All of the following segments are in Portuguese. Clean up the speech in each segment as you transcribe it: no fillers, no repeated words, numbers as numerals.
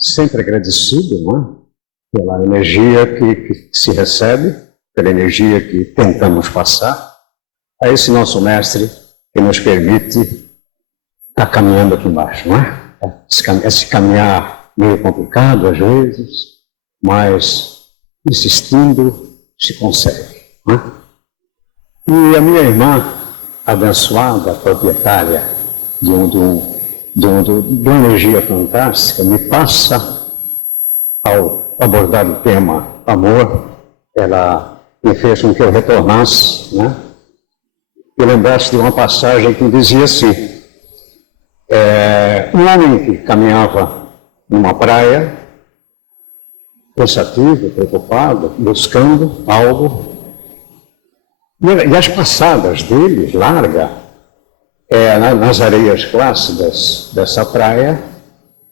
sempre agradecido, não é? Pela energia que se recebe, pela energia que tentamos passar, a esse nosso mestre que nos permite estar caminhando aqui embaixo, não é? Esse caminhar meio complicado às vezes, mas insistindo se consegue, não é? E a minha irmã, abençoada, proprietária de uma energia fantástica, me passa, ao abordar o tema amor, ela me fez com que eu retornasse, né? E lembrasse de uma passagem que dizia assim, um homem que caminhava numa praia, pensativo, preocupado, buscando algo, e as passadas dele, larga, nas areias clássicas dessa praia,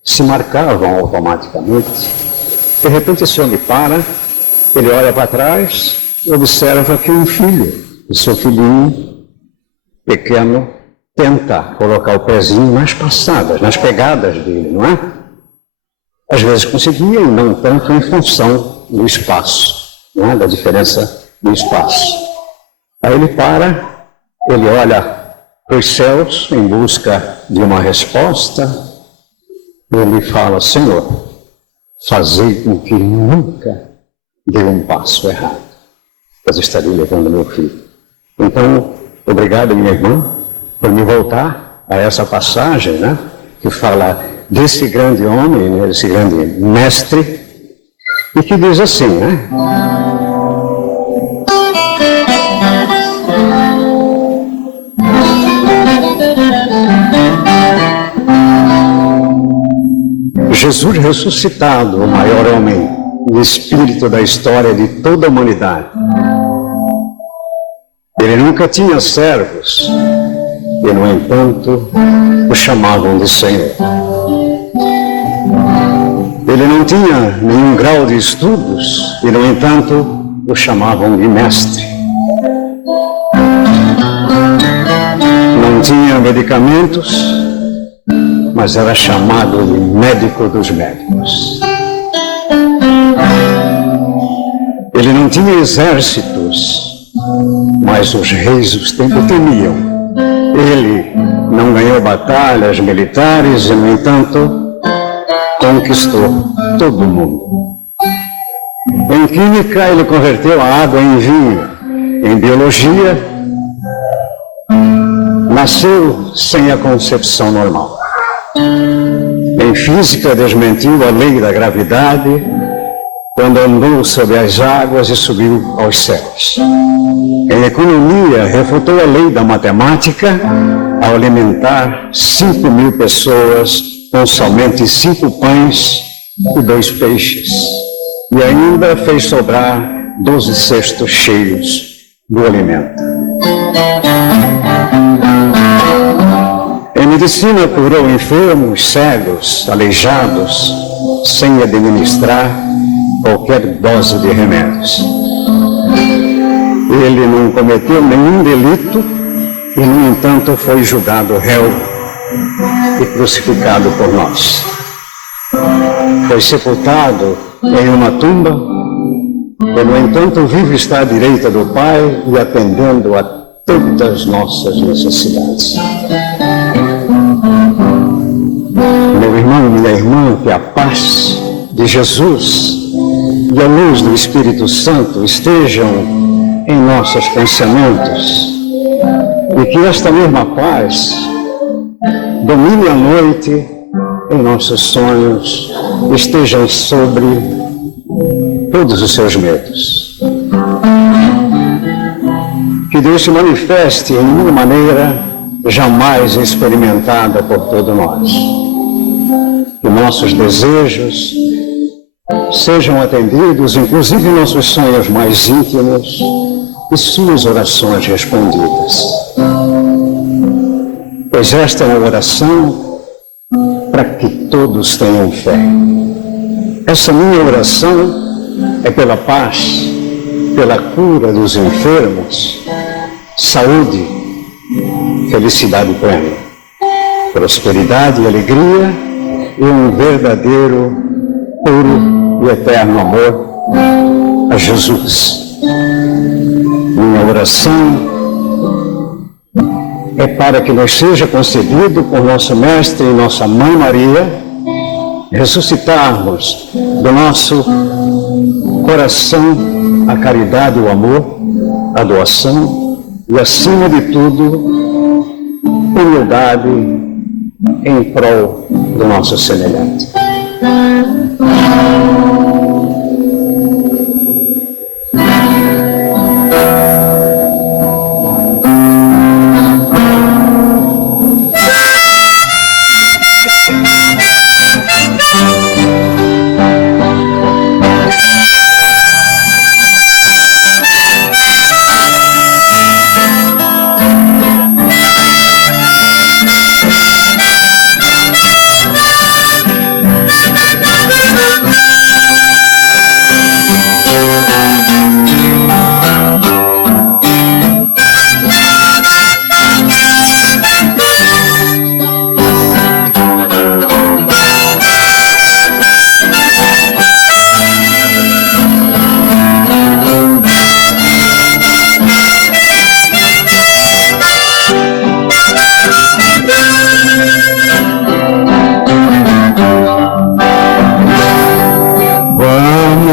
se marcavam automaticamente. De repente esse homem para, ele olha para trás e observa que um filho, o seu filhinho pequeno, tenta colocar o pezinho nas passadas, nas pegadas dele, não é? Às vezes conseguia e não tanto em função do espaço, não é? Da diferença do espaço. Aí ele para, ele olha para os céus em busca de uma resposta, e ele fala, Senhor, fazei com que nunca dê um passo errado, pois estarei levando meu filho. Então, obrigado, minha irmã, por me voltar a essa passagem, né, que fala desse grande homem, né, desse grande mestre, e que diz assim, né? Jesus ressuscitado, o maior homem e espírito da história de toda a humanidade. Ele nunca tinha servos e, no entanto, o chamavam de Senhor. Ele não tinha nenhum grau de estudos e, no entanto, o chamavam de mestre. Não tinha medicamentos, mas era chamado de médico dos médicos. Ele não tinha exércitos, mas os reis o temiam. Ele não ganhou batalhas militares e, no entanto, conquistou todo mundo. Em química, ele converteu a água em vinho. Em biologia, nasceu sem a concepção normal. Em física, desmentiu a lei da gravidade quando andou sobre as águas e subiu aos céus. Em economia, refutou a lei da matemática ao alimentar 5.000 pessoas com somente 5 pães e 2 peixes. E ainda fez sobrar 12 cestos cheios do alimento. Em medicina, curou enfermos, cegos, aleijados, sem administrar qualquer dose de remédios. Ele não cometeu nenhum delito e, no entanto, foi julgado réu e crucificado por nós. Foi sepultado em uma tumba e, no entanto, vive está à direita do Pai e atendendo a todas as nossas necessidades. Meu irmão, minha irmã, que a paz de Jesus e a luz do Espírito Santo estejam em nossos pensamentos e que esta mesma paz domine a noite em nossos sonhos, estejam sobre todos os seus medos. Que Deus se manifeste em uma maneira jamais experimentada por todos nós. Que nossos desejos sejam atendidos, inclusive nossos sonhos mais íntimos e suas orações respondidas. Pois esta é uma oração para que todos tenham fé. Essa minha oração é pela paz, pela cura dos enfermos, saúde, felicidade plena, prosperidade e alegria e um verdadeiro puro e eterno amor a Jesus. Minha oração é para que nos seja concedido por nosso Mestre e nossa Mãe Maria ressuscitarmos do nosso coração a caridade, o amor, a doação e, acima de tudo, humildade em prol do nosso semelhante.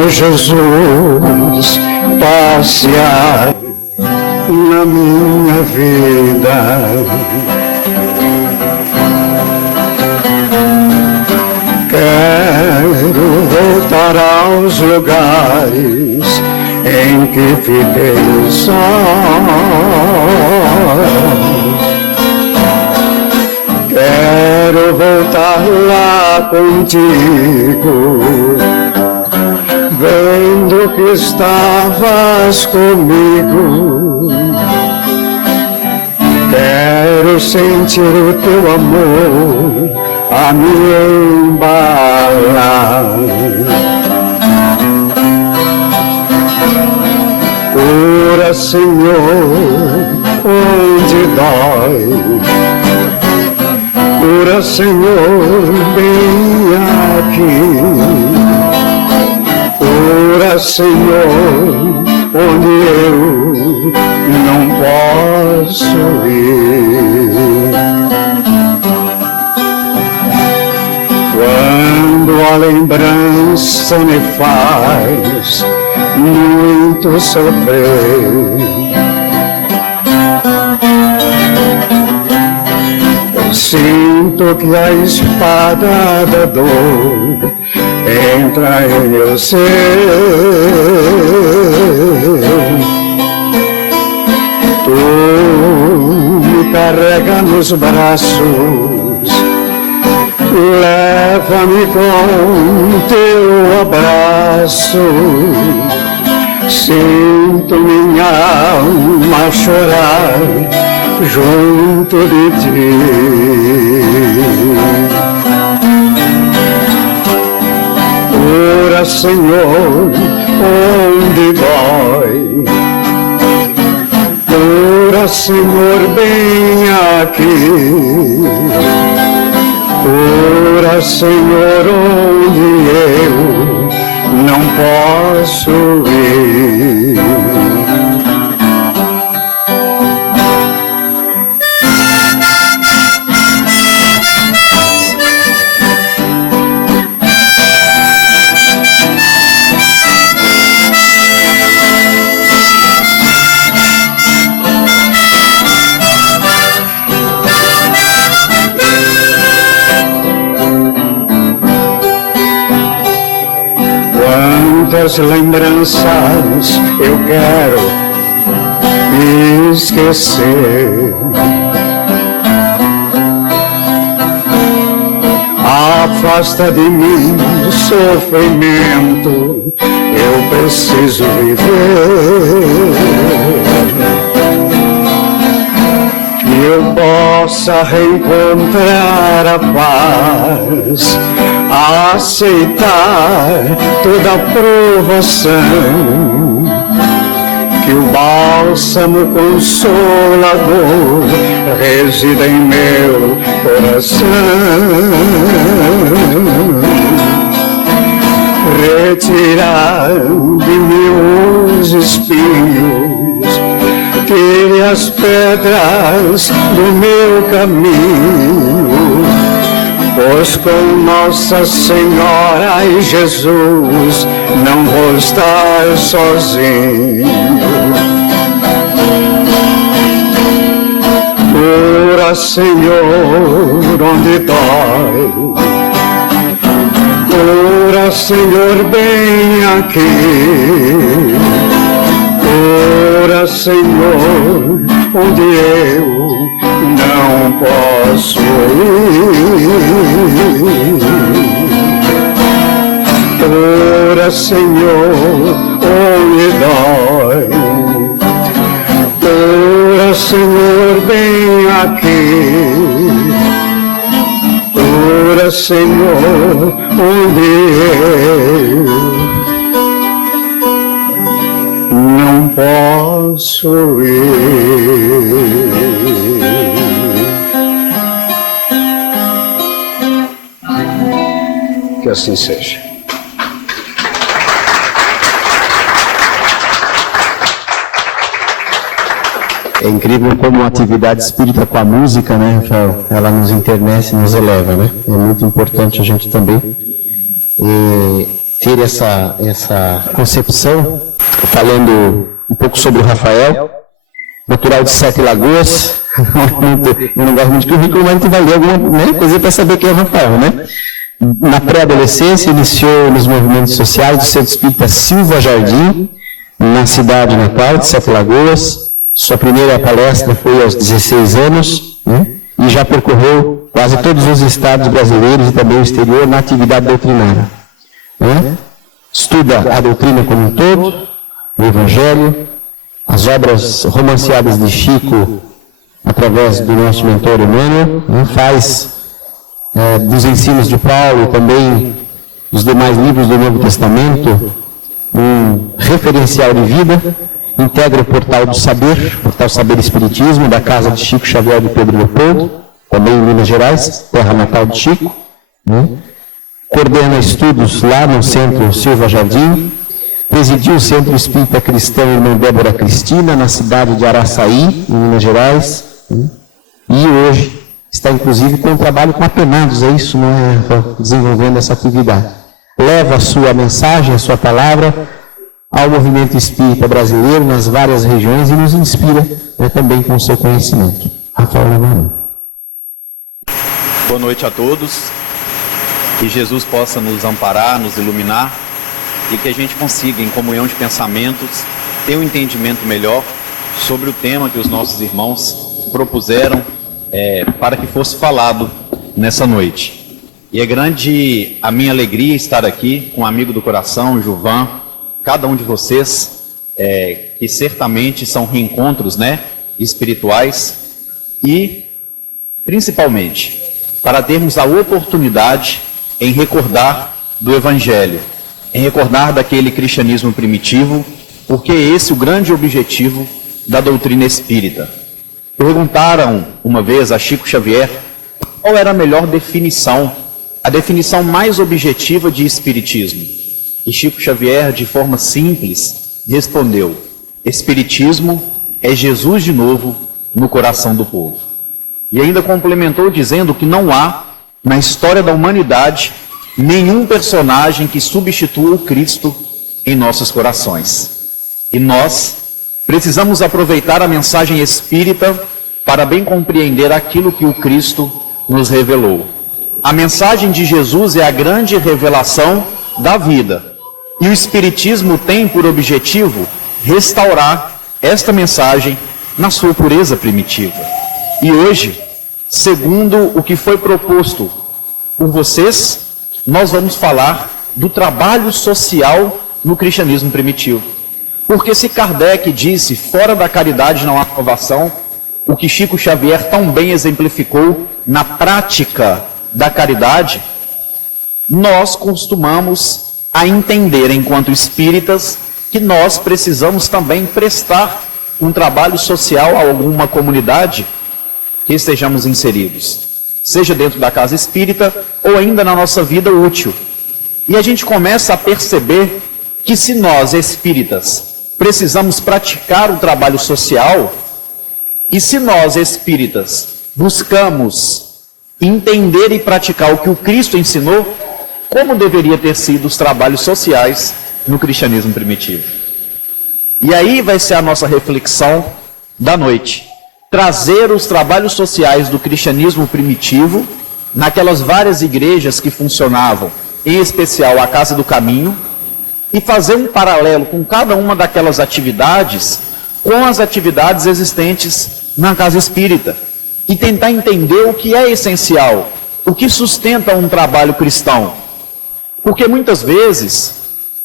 Jesus, passear na minha vida. Quero voltar aos lugares em que fiquei só. Quero voltar lá contigo, vendo que estavas comigo. Quero sentir o teu amor a me embalar. Cura, Senhor, onde dói. Cura, Senhor, bem aqui. Cura, Senhor, onde eu não posso ir. Quando a lembrança me faz muito sofrer, eu sinto que a espada da dor entra em meu ser. Tu me carrega nos braços, leva-me com teu abraço. Sinto minha alma chorar junto de ti. Cura, Senhor, onde dói. Cura, Senhor, bem aqui. Cura, Senhor, onde eu não posso ir. Quantas lembranças eu quero esquecer. Afasta de mim o sofrimento, eu preciso viver. Que eu possa reencontrar a paz, aceitar toda a provação, que o bálsamo consolador resida em meu coração. as pedras do meu caminho, pois com Nossa Senhora e Jesus não vou estar sozinho. Cura, Senhor, onde dói, cura, Senhor, bem aqui. Cura, Senhor, onde eu não posso ir. Cura, Senhor, onde dói. Cura, Senhor, bem aqui. Cura, Senhor, onde eu não posso ir. Que assim seja. É incrível como a atividade espírita com a música, né, Rafael, ela nos internece, nos eleva, né? É muito importante a gente também ter essa concepção. Falando um pouco sobre o Rafael, natural de Sete Lagoas. Eu não gosto muito de currículo, mas a gente vai ler alguma coisa para saber quem é o Rafael, né? Na pré-adolescência, iniciou nos movimentos sociais do Centro Espírita Silva Jardim, na cidade natal de Sete Lagoas. Sua primeira palestra foi aos 16 anos, né? E já percorreu quase todos os estados brasileiros e também o exterior na atividade doutrinária, né? Estuda a doutrina como um todo, o Evangelho, as obras romanceadas de Chico através do nosso mentor Emmanuel, né? Faz dos ensinos de Paulo e também dos demais livros do Novo Testamento um referencial de vida. Integra o Portal do Saber, Portal Saber Espiritismo, da casa de Chico Xavier de Pedro Leopoldo, também em Minas Gerais, terra natal de Chico, né? Coordena estudos lá no Centro Silva Jardim, presidiu o Centro Espírita Cristão Irmã Débora Cristina, na cidade de Araçaí, em Minas Gerais, né? E hoje está inclusive com um trabalho com apenados, é isso, né? Desenvolvendo essa atividade. Leva a sua mensagem, a sua palavra ao movimento espírita brasileiro nas várias regiões e nos inspira, né, também com o seu conhecimento. Rafael Lemarão. Boa noite a todos. Que Jesus possa nos amparar, nos iluminar e que a gente consiga, em comunhão de pensamentos, ter um entendimento melhor sobre o tema que os nossos irmãos propuseram para que fosse falado nessa noite. E é grande a minha alegria estar aqui com um amigo do coração, Gilvan, cada um de vocês, que certamente são reencontros, né, espirituais, e principalmente para termos a oportunidade em recordar do Evangelho, em recordar daquele cristianismo primitivo, porque é esse o grande objetivo da doutrina espírita. Perguntaram uma vez a Chico Xavier qual era a melhor definição, a definição mais objetiva de espiritismo. E Chico Xavier, de forma simples, respondeu: Espiritismo é Jesus de novo no coração do povo. E ainda complementou dizendo que não há, na história da humanidade, nenhum personagem que substitua o Cristo em nossos corações. E nós precisamos aproveitar a mensagem espírita para bem compreender aquilo que o Cristo nos revelou. A mensagem de Jesus é a grande revelação da vida. E o Espiritismo tem por objetivo restaurar esta mensagem na sua pureza primitiva. E hoje, segundo o que foi proposto por vocês, nós vamos falar do trabalho social no cristianismo primitivo. Porque se Kardec disse, fora da caridade não há salvação, o que Chico Xavier tão bem exemplificou na prática da caridade, nós costumamos a entender, enquanto espíritas, que nós precisamos também prestar um trabalho social a alguma comunidade que estejamos inseridos, seja dentro da casa espírita ou ainda na nossa vida útil. E a gente começa a perceber que se nós, espíritas, precisamos praticar o trabalho social, E se nós, espíritas, buscamos entender e praticar o que o Cristo ensinou, como deveria ter sido os trabalhos sociais no cristianismo primitivo? E aí vai ser a nossa reflexão da noite. Trazer os trabalhos sociais do cristianismo primitivo naquelas várias igrejas que funcionavam, em especial a Casa do Caminho, e fazer um paralelo com cada uma daquelas atividades com as atividades existentes na casa espírita e tentar entender o que é essencial, o que sustenta um trabalho cristão. Porque muitas vezes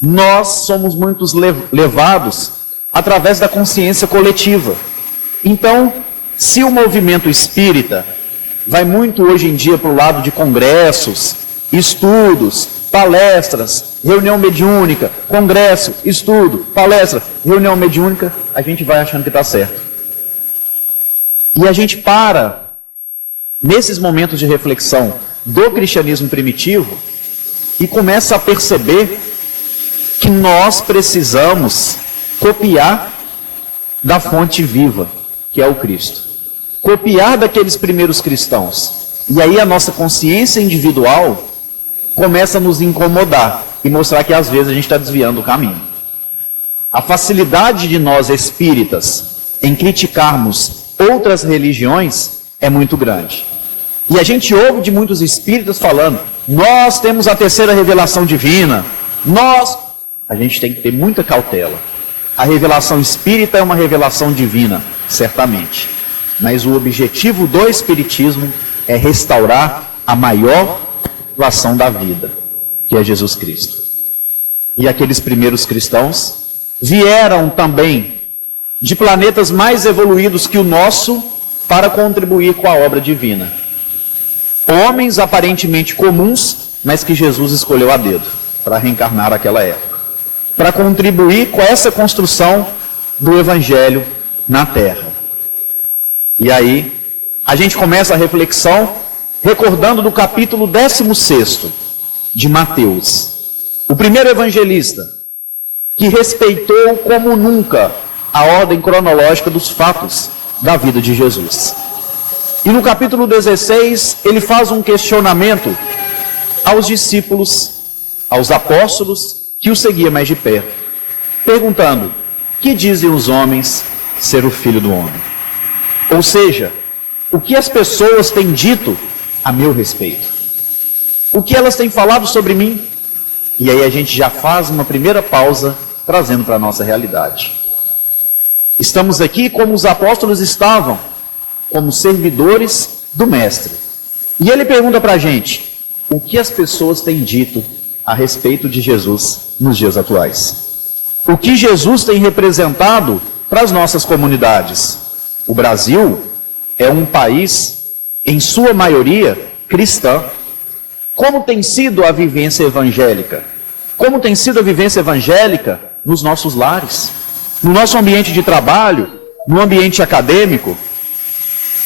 nós somos muito levados através da consciência coletiva. Então, se o movimento espírita vai muito hoje em dia para o lado de congressos, estudos, palestras, reunião mediúnica, congresso, estudo, palestra, reunião mediúnica, a gente vai achando que está certo. E a gente para, nesses momentos de reflexão do cristianismo primitivo, e começa a perceber que nós precisamos copiar da fonte viva, que é o Cristo. Copiar daqueles primeiros cristãos. E aí a nossa consciência individual começa a nos incomodar e mostrar que às vezes a gente está desviando o caminho. A facilidade de nós espíritas em criticarmos outras religiões é muito grande. E a gente ouve de muitos espíritas falando, nós temos a terceira revelação divina, a gente tem que ter muita cautela. A revelação espírita é uma revelação divina, certamente. Mas o objetivo do espiritismo é restaurar a maior situação da vida, que é Jesus Cristo. E aqueles primeiros cristãos vieram também de planetas mais evoluídos que o nosso para contribuir com a obra divina. Homens aparentemente comuns, mas que Jesus escolheu a dedo para reencarnar naquela época, para contribuir com essa construção do Evangelho na Terra. E aí, a gente começa a reflexão recordando do capítulo 16 de Mateus. O primeiro evangelista que respeitou como nunca a ordem cronológica dos fatos da vida de Jesus. E no capítulo 16, ele faz um questionamento aos discípulos, aos apóstolos que o seguiam mais de perto, perguntando, que dizem os homens ser o Filho do Homem? Ou seja, o que as pessoas têm dito a meu respeito? O que elas têm falado sobre mim? E aí a gente já faz uma primeira pausa, trazendo para a nossa realidade. Estamos aqui como os apóstolos estavam, como servidores do Mestre. E ele pergunta para a gente, o que as pessoas têm dito a respeito de Jesus nos dias atuais? O que Jesus tem representado para as nossas comunidades? O Brasil é um país, em sua maioria, cristã. Como tem sido a vivência evangélica? Como tem sido a vivência evangélica nos nossos lares? No nosso ambiente de trabalho? No ambiente acadêmico?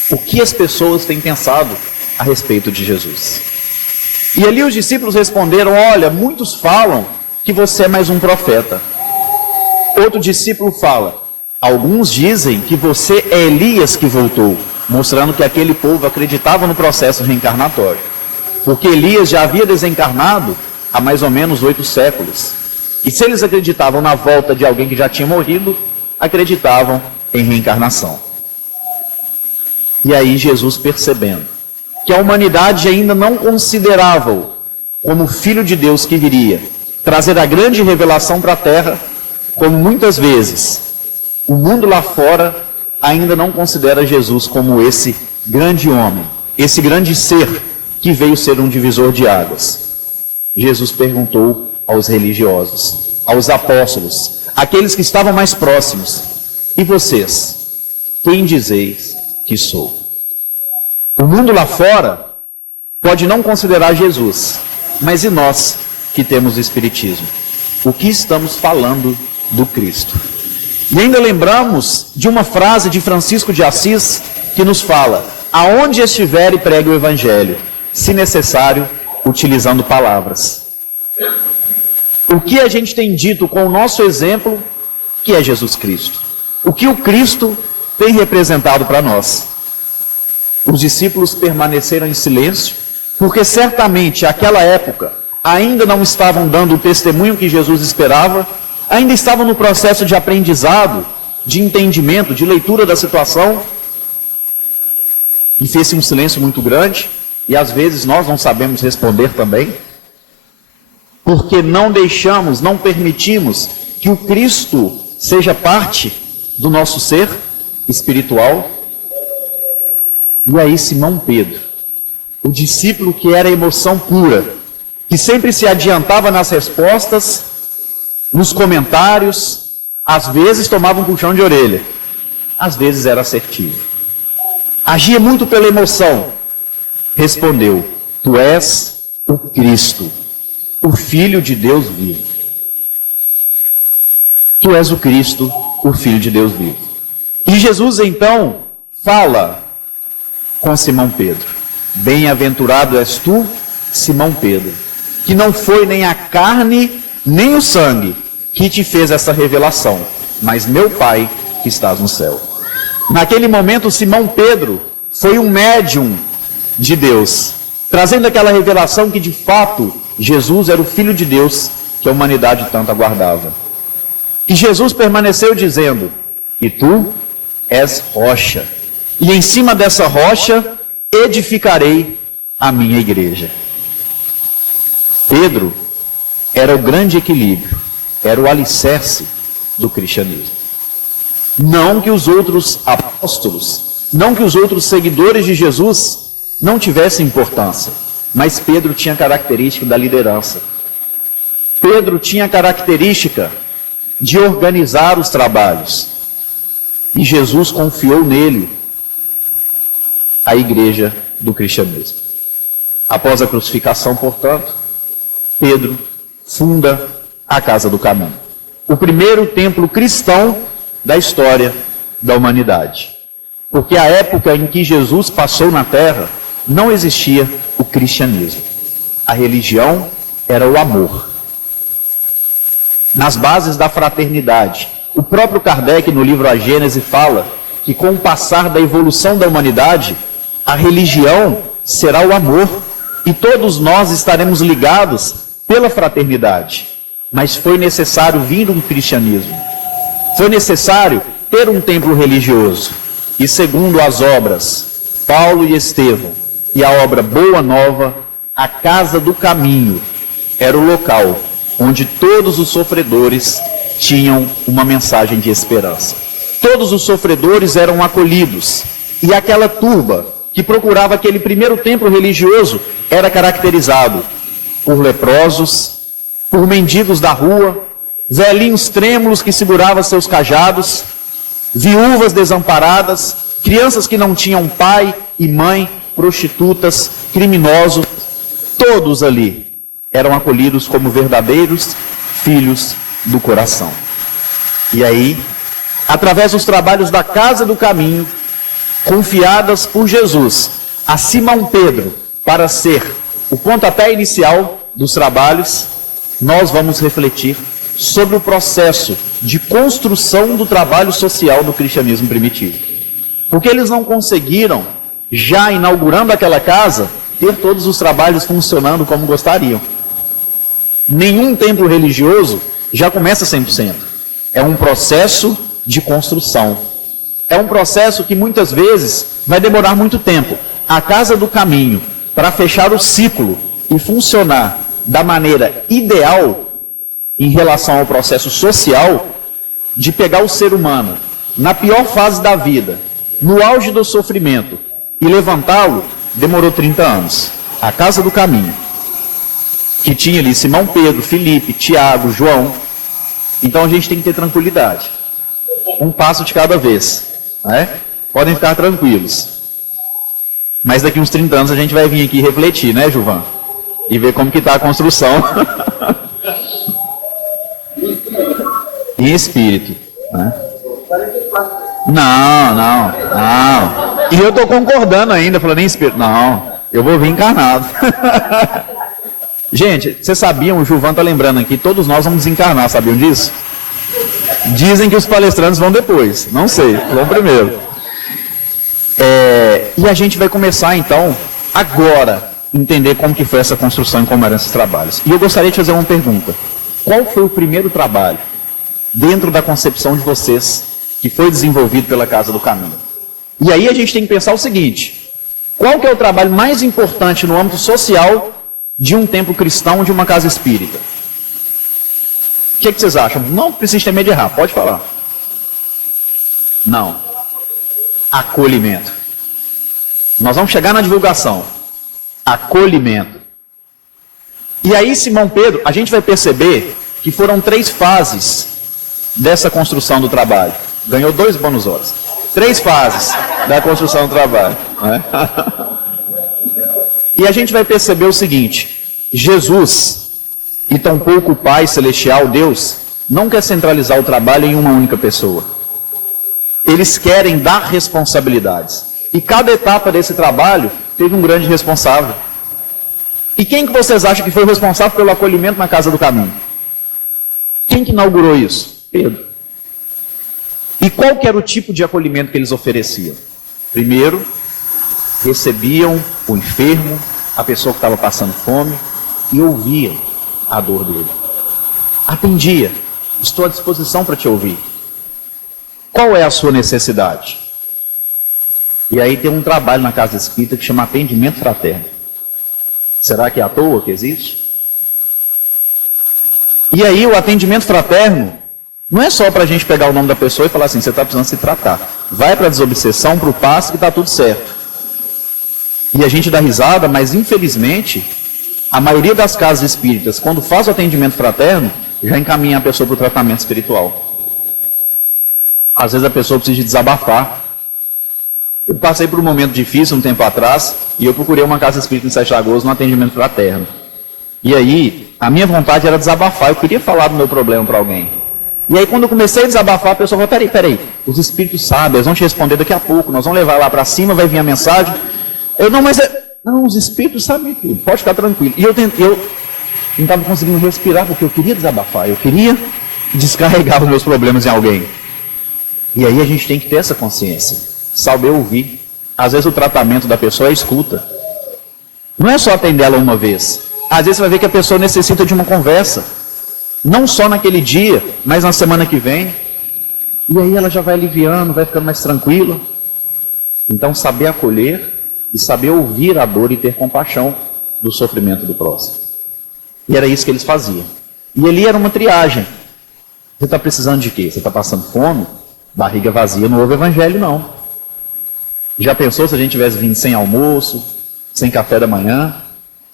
O que as pessoas têm pensado a respeito de Jesus? E ali os discípulos responderam, olha, muitos falam que você é mais um profeta. Outro discípulo fala, alguns dizem que você é Elias que voltou, mostrando que aquele povo acreditava no processo reencarnatório. Porque Elias já havia desencarnado há mais ou menos 8 séculos. E se eles acreditavam na volta de alguém que já tinha morrido, acreditavam em reencarnação. E aí Jesus, percebendo que a humanidade ainda não considerava-o como Filho de Deus que viria trazer a grande revelação para a Terra, como muitas vezes o mundo lá fora ainda não considera Jesus como esse grande homem, esse grande ser que veio ser um divisor de águas. Jesus perguntou aos religiosos, aos apóstolos, aqueles que estavam mais próximos, e vocês, quem dizeis que sou? O mundo lá fora pode não considerar Jesus, mas e nós que temos o Espiritismo? O que estamos falando do Cristo? E ainda lembramos de uma frase de Francisco de Assis que nos fala, aonde estiver e pregue o Evangelho, se necessário, utilizando palavras. O que a gente tem dito com o nosso exemplo, que é Jesus Cristo? O que o Cristo tem representado para nós. Os discípulos permaneceram em silêncio, porque certamente naquela época ainda não estavam dando o testemunho que Jesus esperava, ainda estavam no processo de aprendizado, de entendimento, de leitura da situação, e fez-se um silêncio muito grande, e às vezes nós não sabemos responder também, porque não deixamos, não permitimos que o Cristo seja parte do nosso ser espiritual. E aí Simão Pedro, o discípulo que era emoção pura, que sempre se adiantava nas respostas, nos comentários, às vezes tomava um puxão de orelha, às vezes era assertivo, agia muito pela emoção, respondeu: tu és o Cristo, o Filho de Deus vivo. Tu és o Cristo, o Filho de Deus vivo. E Jesus então fala com Simão Pedro: bem-aventurado és tu, Simão Pedro, que não foi nem a carne nem o sangue que te fez essa revelação, mas meu Pai que estás no céu. Naquele momento, Simão Pedro foi um médium de Deus, trazendo aquela revelação que de fato Jesus era o Filho de Deus que a humanidade tanto aguardava. E Jesus permaneceu dizendo: e tu és rocha, e em cima dessa rocha edificarei a minha igreja. Pedro era o grande equilíbrio, era o alicerce do cristianismo. Não que os outros apóstolos, não que os outros seguidores de Jesus não tivessem importância, mas Pedro tinha a característica da liderança. Pedro tinha a característica de organizar os trabalhos. E Jesus confiou nele a igreja do cristianismo. Após a crucificação, portanto, Pedro funda a Casa do Caminho, o primeiro templo cristão da história da humanidade. Porque a época em que Jesus passou na terra, não existia o cristianismo. A religião era o amor. Nas bases da fraternidade. O próprio Kardec, no livro A Gênese, fala que com o passar da evolução da humanidade, a religião será o amor, e todos nós estaremos ligados pela fraternidade. Mas foi necessário vir um cristianismo. Foi necessário ter um templo religioso. E segundo as obras Paulo e Estevão, e a obra Boa Nova, a Casa do Caminho era o local onde todos os sofredores tinham uma mensagem de esperança. Todos os sofredores eram acolhidos, e aquela turba que procurava aquele primeiro templo religioso era caracterizado por leprosos, por mendigos da rua, velhinhos trêmulos que seguravam seus cajados, viúvas desamparadas, crianças que não tinham pai e mãe, prostitutas, criminosos, todos ali eram acolhidos como verdadeiros filhos do coração. E aí, através dos trabalhos da Casa do Caminho, confiadas por Jesus a Simão Pedro para ser o pontapé inicial dos trabalhos, nós vamos refletir sobre o processo de construção do trabalho social do cristianismo primitivo. Porque eles não conseguiram, já inaugurando aquela casa, ter todos os trabalhos funcionando como gostariam. Nenhum templo religioso já começa 100%. É um processo de construção. É um processo que muitas vezes vai demorar muito tempo. A Casa do Caminho, para fechar o ciclo e funcionar da maneira ideal em relação ao processo social, de pegar o ser humano na pior fase da vida, no auge do sofrimento, e levantá-lo, demorou 30 anos. A Casa do Caminho, que tinha ali Simão Pedro, Felipe, Tiago, João. Então a gente tem que ter tranquilidade. Um passo de cada vez. Né? Podem ficar tranquilos. Mas daqui uns 30 anos a gente vai vir aqui refletir, né, Gilvan? E ver como que está a construção. Em espírito. Né? Não. E eu estou concordando ainda, falando em espírito. Não, eu vou vir encarnado. Gente, vocês sabiam, o Gilvan está lembrando aqui, todos nós vamos desencarnar, sabiam disso? Dizem que os palestrantes vão depois, não sei, vão primeiro. E a gente vai começar, então, agora, entender como que foi essa construção e como eram esses trabalhos. E eu gostaria de fazer uma pergunta. Qual foi o primeiro trabalho, dentro da concepção de vocês, que foi desenvolvido pela Casa do Caminho? E aí a gente tem que pensar o seguinte: qual que é o trabalho mais importante no âmbito social de um templo cristão, de uma casa espírita? O que vocês acham? Não precisa ter medo de errar, pode falar. Não. Acolhimento. Nós vamos chegar na divulgação. Acolhimento. E aí, Simão Pedro, a gente vai perceber que foram 3 fases dessa construção do trabalho. Ganhou 2 bônus horas. 3 fases da construção do trabalho. Né? E a gente vai perceber o seguinte: Jesus, e tampouco o Pai Celestial, Deus, não quer centralizar o trabalho em uma única pessoa. Eles querem dar responsabilidades. E cada etapa desse trabalho teve um grande responsável. E quem que vocês acham que foi o responsável pelo acolhimento na Casa do Caminho? Quem que inaugurou isso? Pedro. E qual que era o tipo de acolhimento que eles ofereciam? Primeiro, recebiam o enfermo, a pessoa que estava passando fome, e ouviam a dor dele. Atendia. Estou à disposição para te ouvir. Qual é a sua necessidade? E aí tem um trabalho na Casa Espírita que chama atendimento fraterno. Será que é à toa que existe? E aí o atendimento fraterno não é só para a gente pegar o nome da pessoa e falar assim: você está precisando se tratar. Vai para a desobsessão, para o passe, que está tudo certo. E a gente dá risada, mas infelizmente a maioria das casas espíritas, quando faz o atendimento fraterno, já encaminha a pessoa para o tratamento espiritual. Às vezes a pessoa precisa de desabafar. Eu passei por um momento difícil um tempo atrás e eu procurei uma casa espírita em Sete Lagoas no atendimento fraterno. E aí, a minha vontade era desabafar, eu queria falar do meu problema para alguém. E aí, quando eu comecei a desabafar, a pessoa falou: peraí, os espíritos sabem, eles vão te responder daqui a pouco, nós vamos levar lá para cima, vai vir a mensagem. Eu, não, mas não, os espíritos sabem tudo, pode ficar tranquilo. E eu não estava conseguindo respirar porque eu queria desabafar, eu queria descarregar os meus problemas em alguém. E aí a gente tem que ter essa consciência, saber ouvir. Às vezes o tratamento da pessoa é escuta. Não é só atender ela uma vez. Às vezes você vai ver que a pessoa necessita de uma conversa. Não só naquele dia, mas na semana que vem. E aí ela já vai aliviando, vai ficando mais tranquila. Então saber acolher e saber ouvir a dor e ter compaixão do sofrimento do próximo. E era isso que eles faziam. E ali era uma triagem. Você está precisando de quê? Você está passando fome? Barriga vazia, não houve evangelho, não. Já pensou se a gente tivesse vindo sem almoço, sem café da manhã,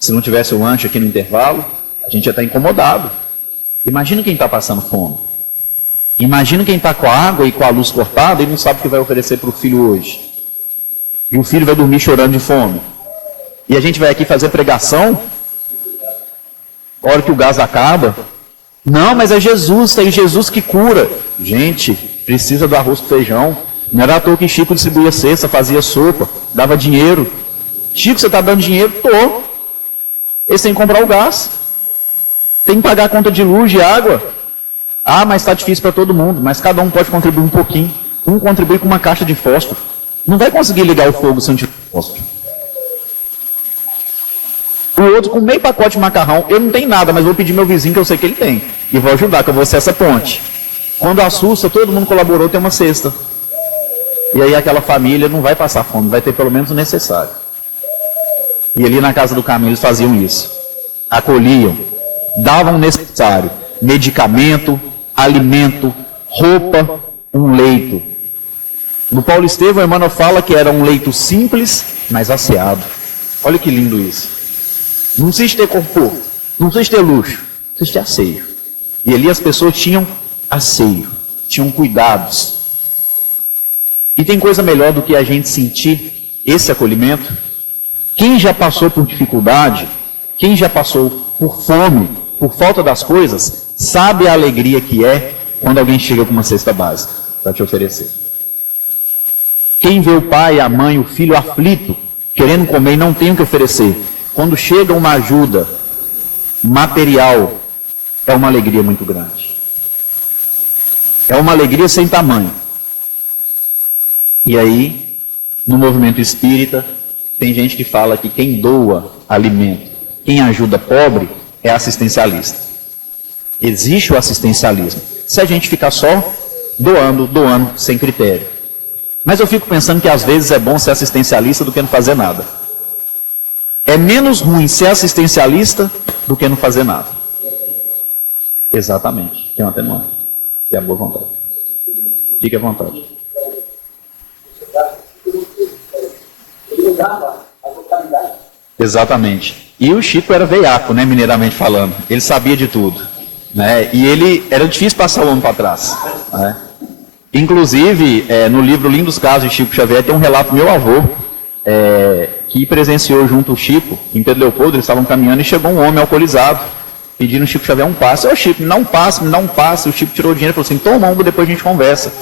se não tivesse o lanche aqui no intervalo? A gente ia estar incomodado. Imagina quem está passando fome. Imagina quem está com a água e com a luz cortada e não sabe o que vai oferecer para o filho hoje. E o filho vai dormir chorando de fome. E a gente vai aqui fazer pregação, a hora que o gás acaba. Não, mas é Jesus, tem Jesus que cura. Gente, precisa do arroz com feijão. Não era à toa que Chico distribuía cesta, fazia sopa, dava dinheiro. Chico, você está dando dinheiro? Tô. Eles têm que comprar o gás. Tem que pagar a conta de luz, de água. Ah, mas está difícil para todo mundo. Mas cada um pode contribuir um pouquinho. Um contribui com uma caixa de fósforo. Não vai conseguir ligar o fogo sem tiver fósforo. O outro com meio pacote de macarrão. Eu não tenho nada, mas vou pedir meu vizinho que eu sei que ele tem. E vou ajudar, que eu vou ser essa ponte. Quando assusta, todo mundo colaborou, tem uma cesta. E aí aquela família não vai passar fome, vai ter pelo menos o necessário. E ali na Casa do Caminho eles faziam isso. Acolhiam, davam o necessário. Medicamento, alimento, roupa, um leito. No Paulo Estevão, Emmanuel fala que era um leito simples, mas asseado. Olha que lindo isso. Não precisa ter conforto, não precisa ter luxo, precisa ter asseio. E ali as pessoas tinham asseio, tinham cuidados. E tem coisa melhor do que a gente sentir esse acolhimento? Quem já passou por dificuldade, quem já passou por fome, por falta das coisas, sabe a alegria que é quando alguém chega com uma cesta básica para te oferecer. Quem vê o pai, a mãe, o filho aflito, querendo comer e não tem o que oferecer, quando chega uma ajuda material, é uma alegria muito grande. É uma alegria sem tamanho. E aí, No movimento espírita, tem gente que fala que quem doa alimento, quem ajuda pobre, é assistencialista. Existe o assistencialismo. Se a gente ficar só doando, sem critério. Mas eu fico pensando que às vezes é bom ser assistencialista do que não fazer nada. É menos ruim ser assistencialista do que não fazer nada. Exatamente. Tem uma atenuante. Tem a boa vontade. Fique à vontade. Exatamente. E o Chico era veiaco, né, mineiramente falando. Ele sabia de tudo, né? E ele era difícil passar o homem para trás, né? Inclusive, no livro Lindos Casos de Chico Xavier tem um relato do meu avô, que presenciou junto o Chico, em Pedro Leopoldo. Eles estavam caminhando e chegou um homem alcoolizado, pedindo ao Chico Xavier um passe. Ô Chico, me dá um passe. O Chico tirou o dinheiro e falou assim: toma um, depois a gente conversa.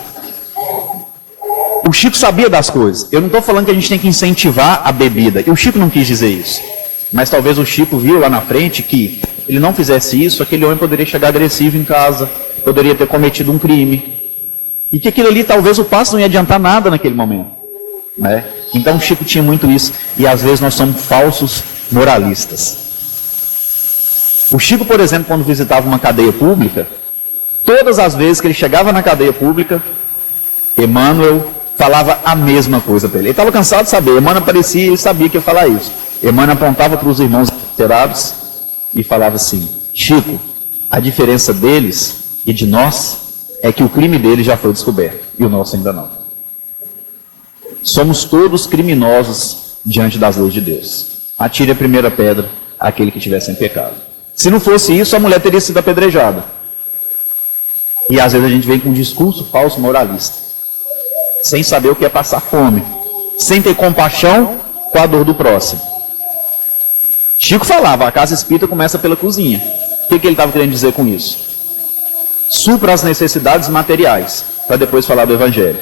O Chico sabia das coisas. Eu não estou falando que a gente tem que incentivar a bebida. E o Chico não quis dizer isso. Mas talvez o Chico viu lá na frente que ele não fizesse isso, aquele homem poderia chegar agressivo em casa, poderia ter cometido um crime. E que aquilo ali, talvez o passo não ia adiantar nada naquele momento, né? Então o Chico tinha muito isso. E às vezes nós somos falsos moralistas. O Chico, por exemplo, quando visitava uma cadeia pública, todas as vezes que ele chegava na cadeia pública, Emmanuel falava a mesma coisa para ele. Ele estava cansado de saber. Emmanuel aparecia e ele sabia que ia falar isso. Emmanuel apontava para os irmãos encarcerados e falava assim: Chico, a diferença deles e de nós é que o crime deles já foi descoberto e o nosso ainda não. Somos todos criminosos diante das leis de Deus. Atire a primeira pedra àquele que tiver sem pecado. Se não fosse isso, a mulher teria sido apedrejada. E às vezes a gente vem com um discurso falso moralista, sem saber o que é passar fome, sem ter compaixão com a dor do próximo. Chico falava: a casa espírita começa pela cozinha. O que ele estava querendo dizer com isso? Supra as necessidades materiais, para depois falar do Evangelho.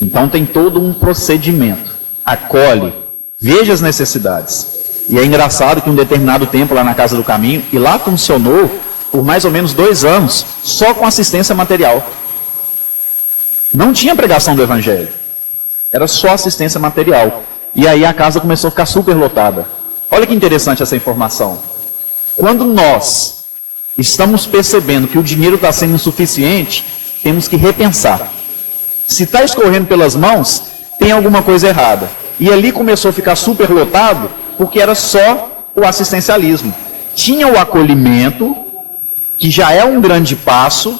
Então tem todo um procedimento. Acolhe, veja as necessidades. E é engraçado que um determinado tempo lá na Casa do Caminho, e lá funcionou por mais ou menos 2 anos, só com assistência material. Não tinha pregação do Evangelho. Era só assistência material. E aí a casa começou a ficar super lotada. Olha que interessante essa informação. Quando nós estamos percebendo que o dinheiro está sendo insuficiente, temos que repensar. Se está escorrendo pelas mãos, tem alguma coisa errada. E ali começou a ficar super lotado, porque era só o assistencialismo. Tinha o acolhimento, que já é um grande passo,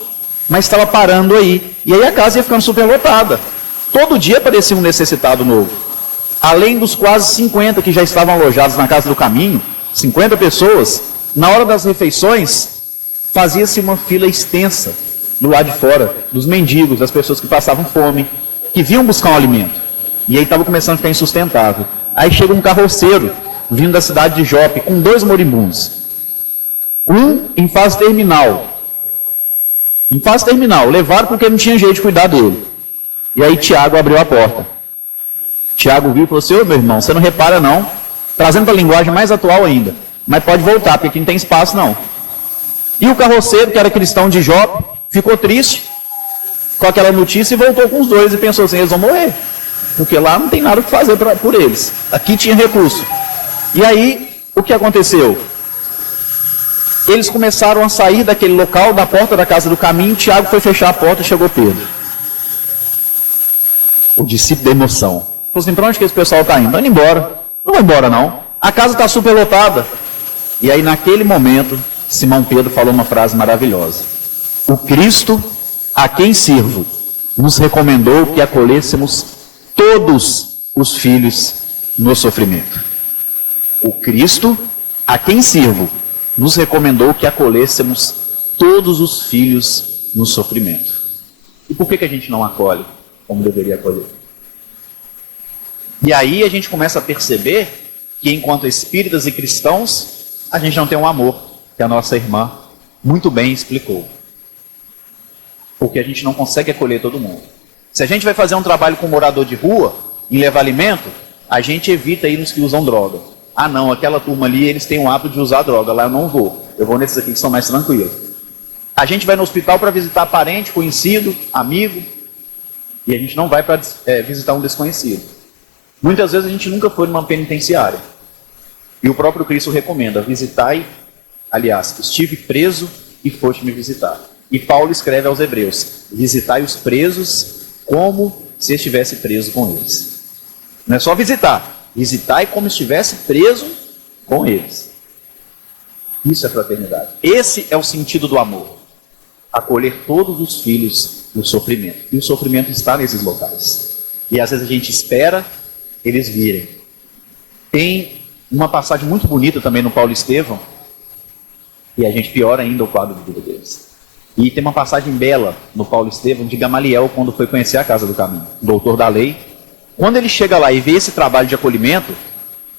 mas estava parando aí. E aí a casa ia ficando super lotada. Todo dia aparecia um necessitado novo. Além dos quase 50 que já estavam alojados na Casa do Caminho, 50 pessoas, na hora das refeições, fazia-se uma fila extensa do lado de fora, dos mendigos, das pessoas que passavam fome, que vinham buscar um alimento. E aí estava começando a ficar insustentável. Aí chega um carroceiro, vindo da cidade de Jope, com 2 moribundos. Um em fase terminal. Em fase terminal, levaram porque não tinha jeito de cuidar dele. E aí Tiago abriu a porta. Tiago viu e falou assim: ô meu irmão, você não repara não, trazendo para a linguagem mais atual ainda, mas pode voltar, porque aqui não tem espaço não. E o carroceiro, que era cristão de Jope, ficou triste com aquela notícia e voltou com os 2 e pensou assim: eles vão morrer, porque lá não tem nada o que fazer por eles, aqui tinha recurso. E aí, o que aconteceu? Eles começaram a sair daquele local, da porta da Casa do Caminho. Tiago foi fechar a porta e chegou Pedro, o discípulo da emoção. Falou assim: para onde que esse pessoal está indo? Está indo embora. Não vai embora não, a casa está super lotada. E aí naquele momento, Simão Pedro falou uma frase maravilhosa: o Cristo a quem sirvo nos recomendou que acolhêssemos todos os filhos no sofrimento. O Cristo a quem sirvo nos recomendou que acolhêssemos todos os filhos no sofrimento. E por que a gente não acolhe como deveria acolher? E aí a gente começa a perceber que, enquanto espíritas e cristãos, a gente não tem um amor, que a nossa irmã muito bem explicou. Porque a gente não consegue acolher todo mundo. Se a gente vai fazer um trabalho com um morador de rua, em levar alimento, a gente evita ir nos que usam droga. Ah não, aquela turma ali, eles têm o hábito de usar droga, lá eu não vou. Eu vou nesses aqui que são mais tranquilos. A gente vai no hospital para visitar parente, conhecido, amigo, e a gente não vai para visitar um desconhecido. Muitas vezes a gente nunca foi numa penitenciária. E o próprio Cristo recomenda, visitai, aliás, estive preso e foste me visitar. E Paulo escreve aos Hebreus, visitai os presos como se estivesse preso com eles. Não é só visitar, visitai como se estivesse preso com eles. Isso é fraternidade. Esse é o sentido do amor. Acolher todos os filhos no sofrimento. E o sofrimento está nesses locais. E às vezes a gente espera eles virem. Tem uma passagem muito bonita também no Paulo Estevão, e a gente piora ainda o quadro de vida deles. E tem uma passagem bela no Paulo Estevão de Gamaliel, quando foi conhecer a Casa do Caminho, doutor da lei. Quando ele chega lá e vê esse trabalho de acolhimento,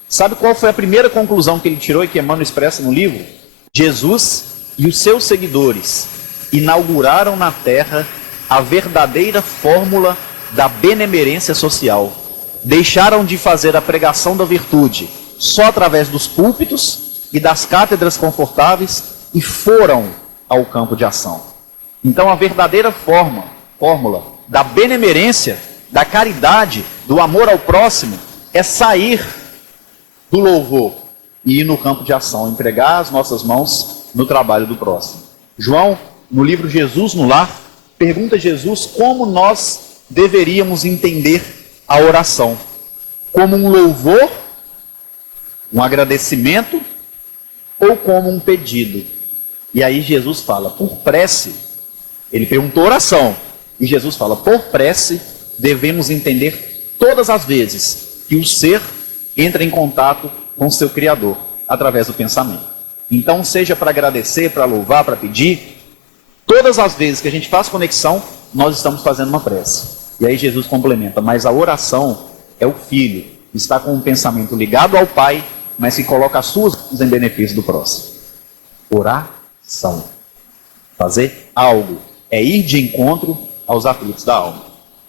sabe qual foi a primeira conclusão que ele tirou e que Emmanuel expressa no livro? Jesus e os seus seguidores inauguraram na Terra a verdadeira fórmula da benemerência social. Deixaram de fazer a pregação da virtude só através dos púlpitos e das cátedras confortáveis e foram ao campo de ação. Então a verdadeira fórmula da benemerência, da caridade, do amor ao próximo, é sair do louvor e ir no campo de ação, empregar as nossas mãos no trabalho do próximo. João, no livro Jesus no Lar, pergunta a Jesus como nós deveríamos entender a oração. Como um louvor, um agradecimento ou como um pedido? E aí Jesus fala, por prece, ele perguntou oração, e Jesus fala, por prece devemos entender todas as vezes que o ser entra em contato com seu Criador, através do pensamento. Então, seja para agradecer, para louvar, para pedir, todas as vezes que a gente faz conexão, nós estamos fazendo uma prece. E aí Jesus complementa, mas a oração é o Filho, que está com um pensamento ligado ao Pai, mas que coloca as suas mãos em benefício do próximo. Oração. Fazer algo é ir de encontro aos aflitos da alma.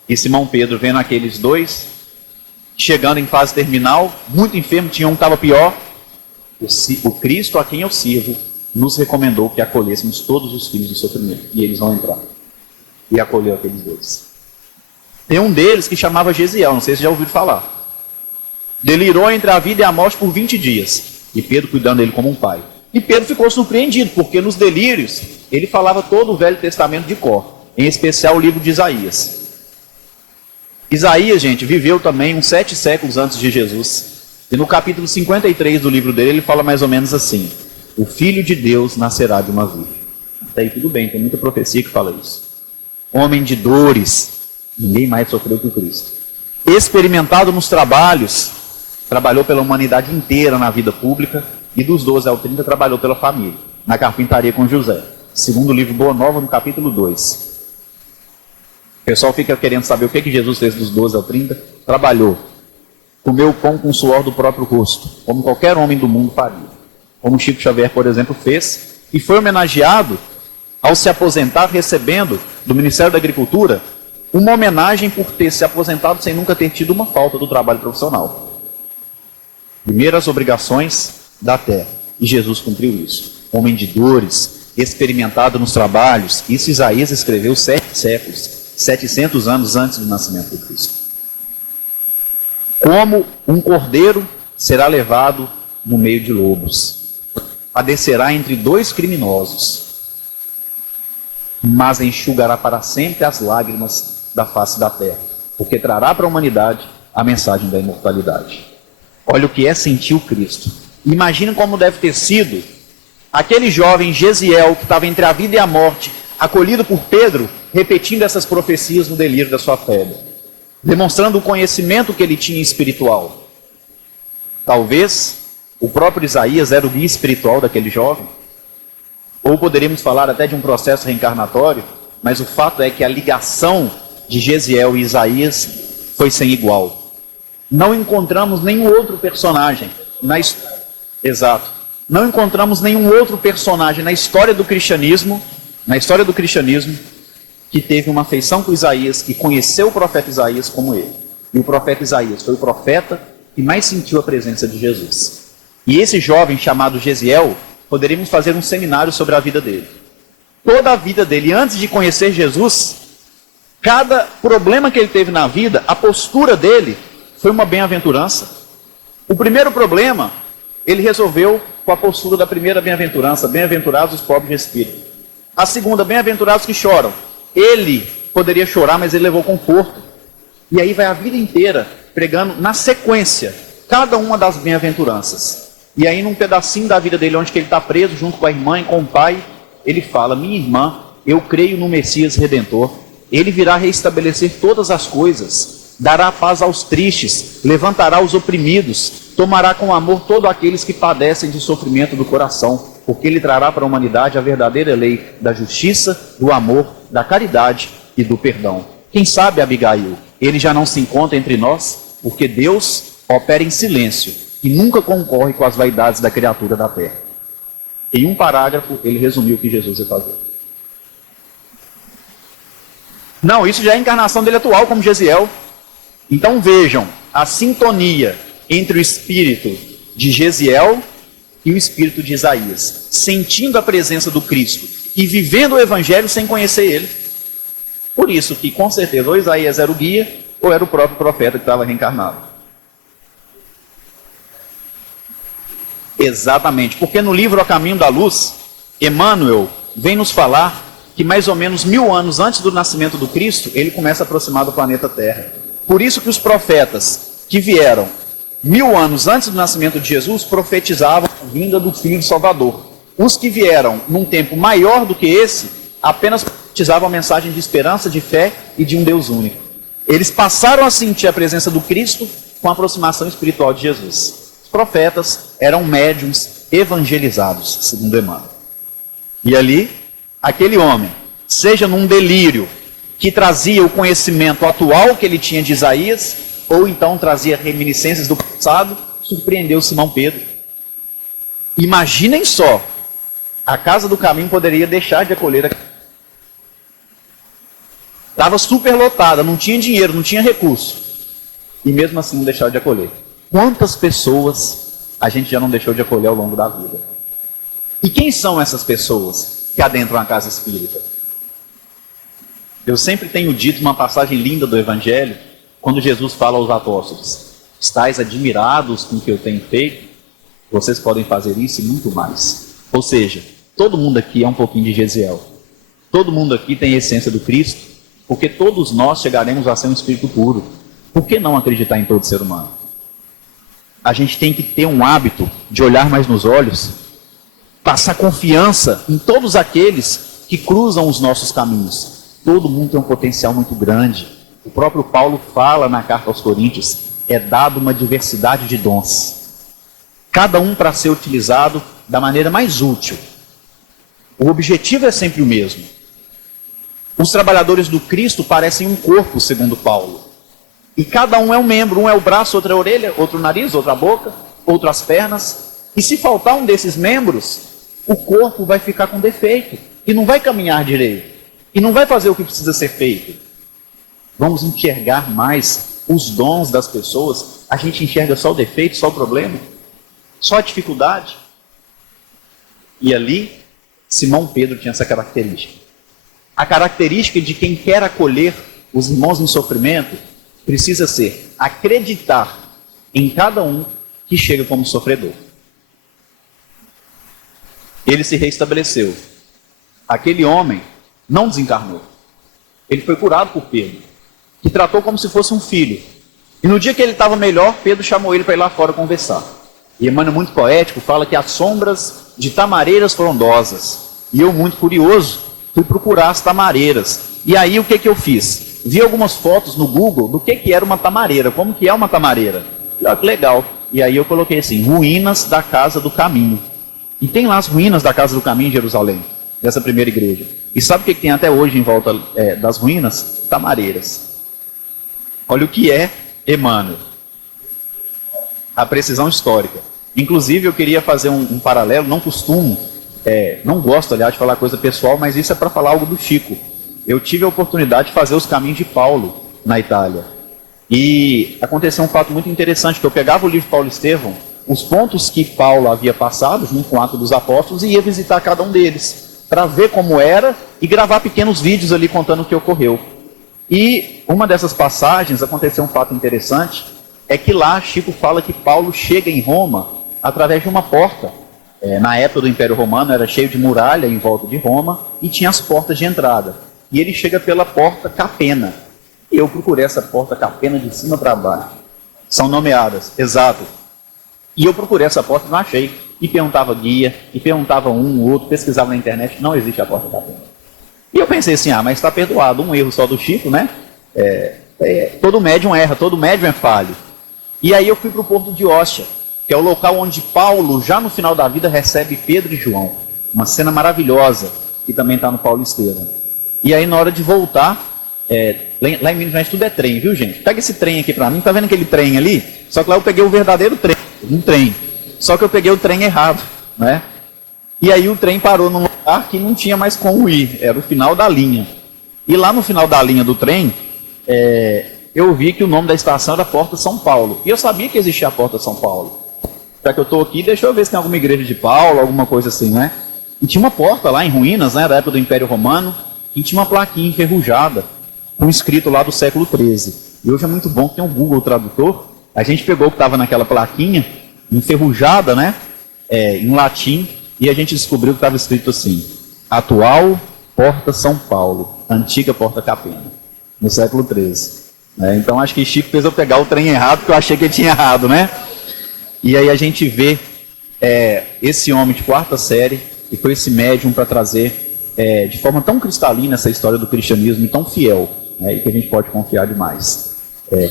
E Simão Pedro, vendo aqueles dois, chegando em fase terminal, muito enfermo, tinha um que estava pior, o Cristo a quem eu sirvo, nos recomendou que acolhêssemos todos os filhos do sofrimento. E eles vão entrar. E acolheu aqueles dois. Tem um deles que chamava Gesiel, não sei se já ouviram falar. Delirou entre a vida e a morte por 20 dias. E Pedro cuidando dele como um pai. E Pedro ficou surpreendido, porque nos delírios, ele falava todo o Velho Testamento de cor. Em especial o livro de Isaías. Isaías, gente, viveu também uns 7 séculos antes de Jesus. E no capítulo 53 do livro dele, ele fala mais ou menos assim. O Filho de Deus nascerá de uma virgem. Até aí tudo bem, tem muita profecia que fala isso. Homem de dores, ninguém mais sofreu que o Cristo. Experimentado nos trabalhos, trabalhou pela humanidade inteira na vida pública, e dos 12 ao 30 trabalhou pela família, na carpintaria com José. Segundo o livro Boa Nova, no capítulo 2. O pessoal fica querendo saber o que Jesus fez dos 12 ao 30. Trabalhou. Comeu pão com o suor do próprio rosto, como qualquer homem do mundo faria. Como Chico Xavier, por exemplo, fez, e foi homenageado ao se aposentar, recebendo do Ministério da Agricultura uma homenagem por ter se aposentado sem nunca ter tido uma falta do trabalho profissional. Primeiras obrigações da terra. E Jesus cumpriu isso. Homem de dores, experimentado nos trabalhos. Isso Isaías escreveu 7 séculos, 700 anos antes do nascimento de Cristo. Como um cordeiro será levado no meio de lobos. Padecerá entre 2 criminosos, mas enxugará para sempre as lágrimas da face da terra, porque trará para a humanidade a mensagem da imortalidade. Olha o que é sentir o Cristo. Imagina como deve ter sido aquele jovem Gesiel que estava entre a vida e a morte, acolhido por Pedro, repetindo essas profecias no delírio da sua febre, demonstrando o conhecimento que ele tinha espiritual. Talvez o próprio Isaías era o guia espiritual daquele jovem, ou poderíamos falar até de um processo reencarnatório, mas o fato é que a ligação de Gesiel e Isaías foi sem igual. Não encontramos nenhum outro personagem Exato. Não encontramos nenhum outro personagem na história do cristianismo, que teve uma afeição com Isaías, que conheceu o profeta Isaías como ele. E o profeta Isaías foi o profeta que mais sentiu a presença de Jesus. E esse jovem chamado Gesiel, poderíamos fazer um seminário sobre a vida dele. Toda a vida dele, antes de conhecer Jesus, cada problema que ele teve na vida, a postura dele foi uma bem-aventurança. O primeiro problema, ele resolveu com a postura da primeira bem-aventurança, bem-aventurados os pobres de espírito. A segunda, bem-aventurados que choram. Ele poderia chorar, mas ele levou conforto. E aí vai a vida inteira pregando na sequência cada uma das bem-aventuranças. E aí num pedacinho da vida dele, onde que ele está preso, junto com a irmã e com o pai, ele fala: minha irmã, eu creio no Messias Redentor. Ele virá restabelecer todas as coisas, dará paz aos tristes, levantará os oprimidos, tomará com amor todos aqueles que padecem de sofrimento do coração, porque ele trará para a humanidade a verdadeira lei da justiça, do amor, da caridade e do perdão. Quem sabe, Abigail, ele já não se encontra entre nós, porque Deus opera em silêncio e nunca concorre com as vaidades da criatura da terra. Em um parágrafo, ele resumiu o que Jesus ia fazer. Não, isso já é a encarnação dele atual como Gesiel. Então vejam a sintonia entre o espírito de Gesiel e o espírito de Isaías, sentindo a presença do Cristo e vivendo o evangelho sem conhecer ele. Por isso que, com certeza, ou Isaías era o guia, ou era o próprio profeta que estava reencarnado. Exatamente, porque no livro A Caminho da Luz, Emmanuel vem nos falar que mais ou menos 1000 anos antes do nascimento do Cristo, ele começa a aproximar do planeta Terra. Por isso que os profetas que vieram 1000 anos antes do nascimento de Jesus profetizavam a vinda do Filho Salvador. Os que vieram num tempo maior do que esse, apenas profetizavam a mensagem de esperança, de fé e de um Deus único. Eles passaram a sentir a presença do Cristo com a aproximação espiritual de Jesus. Os profetas eram médiuns evangelizados, segundo Emmanuel. E ali, aquele homem, seja num delírio que trazia o conhecimento atual que ele tinha de Isaías, ou então trazia reminiscências do passado, surpreendeu Simão Pedro. Imaginem só, a Casa do Caminho poderia deixar de acolher a... Estava superlotada, não tinha dinheiro, não tinha recurso. E mesmo assim não deixaram de acolher. Quantas pessoas a gente já não deixou de acolher ao longo da vida? E quem são essas pessoas que adentram a casa espírita? Eu sempre tenho dito uma passagem linda do Evangelho, quando Jesus fala aos apóstolos: estais admirados com o que eu tenho feito? Vocês podem fazer isso e muito mais. Ou seja, todo mundo aqui é um pouquinho de Gesiel. Todo mundo aqui tem a essência do Cristo, porque todos nós chegaremos a ser um espírito puro. Por que não acreditar em todo ser humano? A gente tem que ter um hábito de olhar mais nos olhos, passar confiança em todos aqueles que cruzam os nossos caminhos. Todo mundo tem um potencial muito grande. O próprio Paulo fala na carta aos Coríntios: é dado uma diversidade de dons, cada um para ser utilizado da maneira mais útil. O objetivo é sempre o mesmo. Os trabalhadores do Cristo parecem um corpo, segundo Paulo. E cada um é um membro, um é o braço, outro é a orelha, outro o nariz, outra a boca, outro as pernas. E se faltar um desses membros, o corpo vai ficar com defeito e não vai caminhar direito. E não vai fazer o que precisa ser feito. Vamos enxergar mais os dons das pessoas. A gente enxerga só o defeito, só o problema, só a dificuldade. E ali, Simão Pedro tinha essa característica. A característica de quem quer acolher os irmãos em sofrimento precisa ser acreditar em cada um que chega como sofredor. Ele se reestabeleceu. Aquele homem não desencarnou. Ele foi curado por Pedro, que tratou como se fosse um filho. E no dia que ele estava melhor, Pedro chamou ele para ir lá fora conversar. E Emmanuel, muito poético, fala que as sombras de tamareiras frondosas. E eu, muito curioso, fui procurar as tamareiras. E aí o que eu fiz? Vi algumas fotos no Google do que era uma tamareira, como que é uma tamareira. Olha que legal. E aí eu coloquei assim: ruínas da Casa do Caminho. E tem lá as ruínas da Casa do Caminho em Jerusalém, dessa primeira igreja. E sabe o que tem até hoje em volta das ruínas? Tamareiras. Olha o que é Emmanuel. A precisão histórica. Inclusive eu queria fazer um paralelo, não costumo, não gosto, aliás, de falar coisa pessoal, mas isso é para falar algo do Chico. Eu tive a oportunidade de fazer os caminhos de Paulo na Itália. E aconteceu um fato muito interessante, que eu pegava o livro Paulo Estevão, os pontos que Paulo havia passado, junto com o Ato dos Apóstolos, e ia visitar cada um deles, para ver como era e gravar pequenos vídeos ali contando o que ocorreu. E uma dessas passagens aconteceu um fato interessante, é que lá Chico fala que Paulo chega em Roma através de uma porta. Na época do Império Romano era cheio de muralha em volta de Roma e tinha as portas de entrada. E ele chega pela porta Capena. E eu procurei essa porta Capena de cima para baixo. São nomeadas, exato. E eu procurei essa porta e não achei. E perguntava guia, e perguntava um, outro, pesquisava na internet, não existe a porta Capena. E eu pensei assim, mas está perdoado, um erro só do Chico, né? Todo médium erra, todo médium é falho. E aí eu fui para o Porto de Ostia, que é o local onde Paulo, já no final da vida, recebe Pedro e João. Uma cena maravilhosa, que também está no Paulo Estevam. E aí, na hora de voltar, lá em Minas Gerais tudo é trem, viu, gente? Pega esse trem aqui para mim, tá vendo aquele trem ali? Só que lá eu peguei o verdadeiro trem, um trem. Só que eu peguei o trem errado, né? E aí o trem parou num lugar que não tinha mais como ir, era o final da linha. E lá no final da linha do trem, eu vi que o nome da estação era Porta São Paulo. E eu sabia que existia a Porta São Paulo. Já que eu estou aqui, deixa eu ver se tem alguma igreja de Paulo, alguma coisa assim, né? E tinha uma porta lá em ruínas, né, da época do Império Romano, e tinha uma plaquinha enferrujada, com escrito lá do século XIII. E hoje é muito bom que tem um Google Tradutor. A gente pegou o que estava naquela plaquinha, enferrujada, né, em latim, e a gente descobriu que estava escrito assim: Atual Porta São Paulo, Antiga Porta Capena, no século XIII. Então acho que Chico fez eu pegar o trem errado, porque eu achei que ele tinha errado, né? E aí a gente vê esse homem de quarta série, que foi esse médium para trazer de forma tão cristalina essa história do cristianismo e tão fiel, e que a gente pode confiar demais.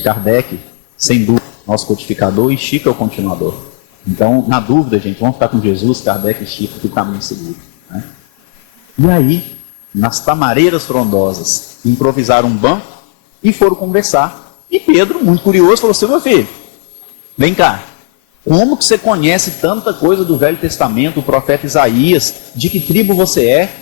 Kardec, sem dúvida, nosso codificador, e Chico é o continuador. Então, na dúvida, gente, vamos ficar com Jesus, Kardec e Chico, que o caminho seguro. Né? E aí, nas tamareiras frondosas, improvisaram um banco e foram conversar. E Pedro, muito curioso, falou assim: meu filho, vem cá. Como que você conhece tanta coisa do Velho Testamento, o profeta Isaías, de que tribo você é?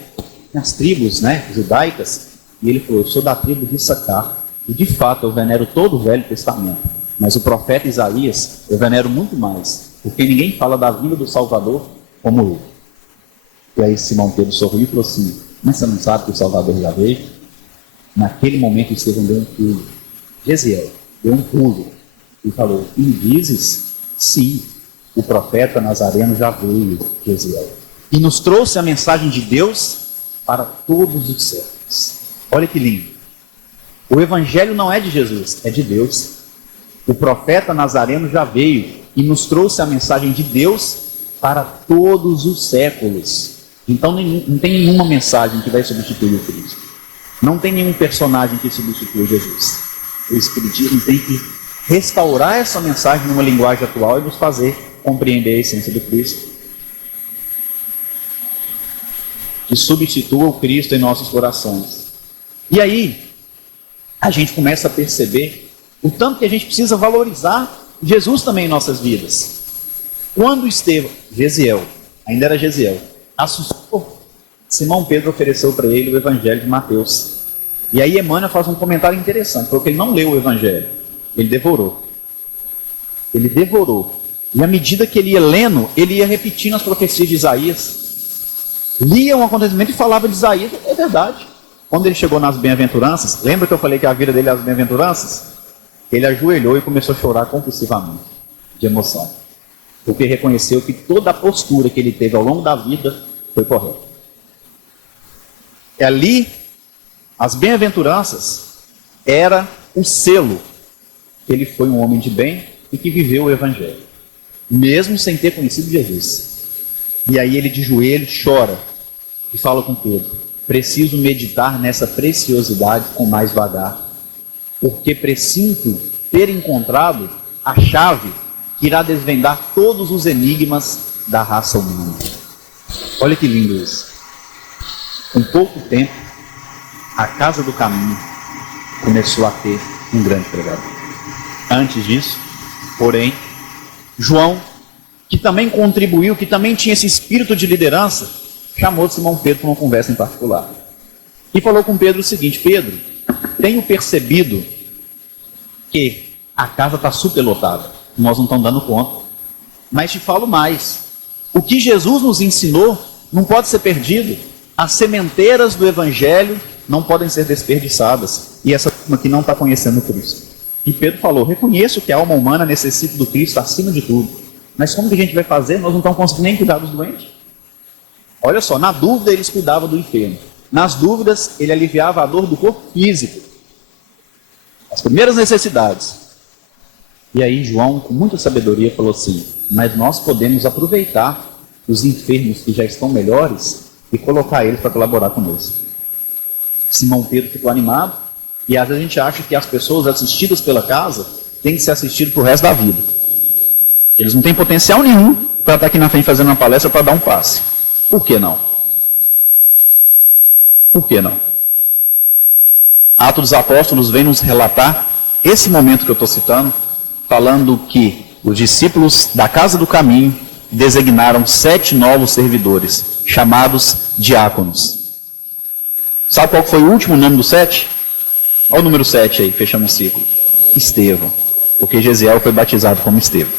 As tribos, né, judaicas. E ele falou: eu sou da tribo de Issacar. E de fato eu venero todo o Velho Testamento. Mas o profeta Isaías eu venero muito mais, porque ninguém fala da vinda do Salvador como eu. E aí Simão Pedro sorriu e falou assim: mas você não sabe que o Salvador já veio? Naquele momento Estevão deu um pulo. Gesiel deu um pulo e falou: e dizes? Sim, o profeta Nazareno já veio, Gesiel, e nos trouxe a mensagem de Deus para todos os séculos. Olha que lindo. O evangelho não é de Jesus, é de Deus. O profeta Nazareno já veio e nos trouxe a mensagem de Deus para todos os séculos. Então não tem nenhuma mensagem que vai substituir o Cristo. Não tem nenhum personagem que substitua Jesus. O Espiritismo tem que restaurar essa mensagem numa linguagem atual e nos fazer compreender a essência do Cristo, que substitua o Cristo em nossos corações. E aí a gente começa a perceber o tanto que a gente precisa valorizar Jesus também em nossas vidas. Quando Estevão, Gesiel, ainda era Gesiel, assustou, Simão Pedro ofereceu para ele o Evangelho de Mateus. E aí Emmanuel faz um comentário interessante, porque ele não leu o Evangelho. Ele devorou. Ele devorou. E à medida que ele ia lendo, ele ia repetindo as profecias de Isaías. Lia um acontecimento e falava de Isaías. É verdade. Quando ele chegou nas bem-aventuranças, lembra que eu falei que a vida dele é as bem-aventuranças? Ele ajoelhou e começou a chorar compulsivamente, de emoção. Porque reconheceu que toda a postura que ele teve ao longo da vida foi correta. E ali, as bem-aventuranças era o selo. Ele foi um homem de bem e que viveu o Evangelho, mesmo sem ter conhecido Jesus. E aí ele de joelho chora e fala com Pedro: preciso meditar nessa preciosidade com mais vagar, porque presinto ter encontrado a chave que irá desvendar todos os enigmas da raça humana. Olha que lindo isso. Com pouco tempo, a Casa do Caminho começou a ter um grande pregador. Antes disso, porém, João, que também contribuiu, que também tinha esse espírito de liderança, chamou Simão Pedro para uma conversa em particular. E falou com Pedro o seguinte: Pedro, tenho percebido que a casa está superlotada, nós não estamos dando conta. Mas te falo mais, o que Jesus nos ensinou não pode ser perdido. As sementeiras do Evangelho não podem ser desperdiçadas. E essa turma aqui não está conhecendo Cristo. E Pedro falou, reconheço que a alma humana necessita do Cristo acima de tudo. Mas como que a gente vai fazer? Nós não estamos conseguindo nem cuidar dos doentes. Olha só, na dúvida eles cuidavam do enfermo. Nas dúvidas ele aliviava a dor do corpo físico. As primeiras necessidades. E aí João, com muita sabedoria, falou assim, mas nós podemos aproveitar os enfermos que já estão melhores e colocar eles para colaborar conosco. Simão Pedro ficou animado, e às vezes a gente acha que as pessoas assistidas pela casa têm que ser assistidas para o resto da vida. Eles não têm potencial nenhum para estar aqui na frente fazendo uma palestra para dar um passe. Por que não? Por que não? Atos dos Apóstolos vem nos relatar esse momento que eu estou citando, falando que os discípulos da Casa do Caminho designaram 7 novos servidores, chamados diáconos. Sabe qual foi o último nome do 7? Olha o número 7 aí, fechando um ciclo. Estevão, porque Gesiel foi batizado como Estevão.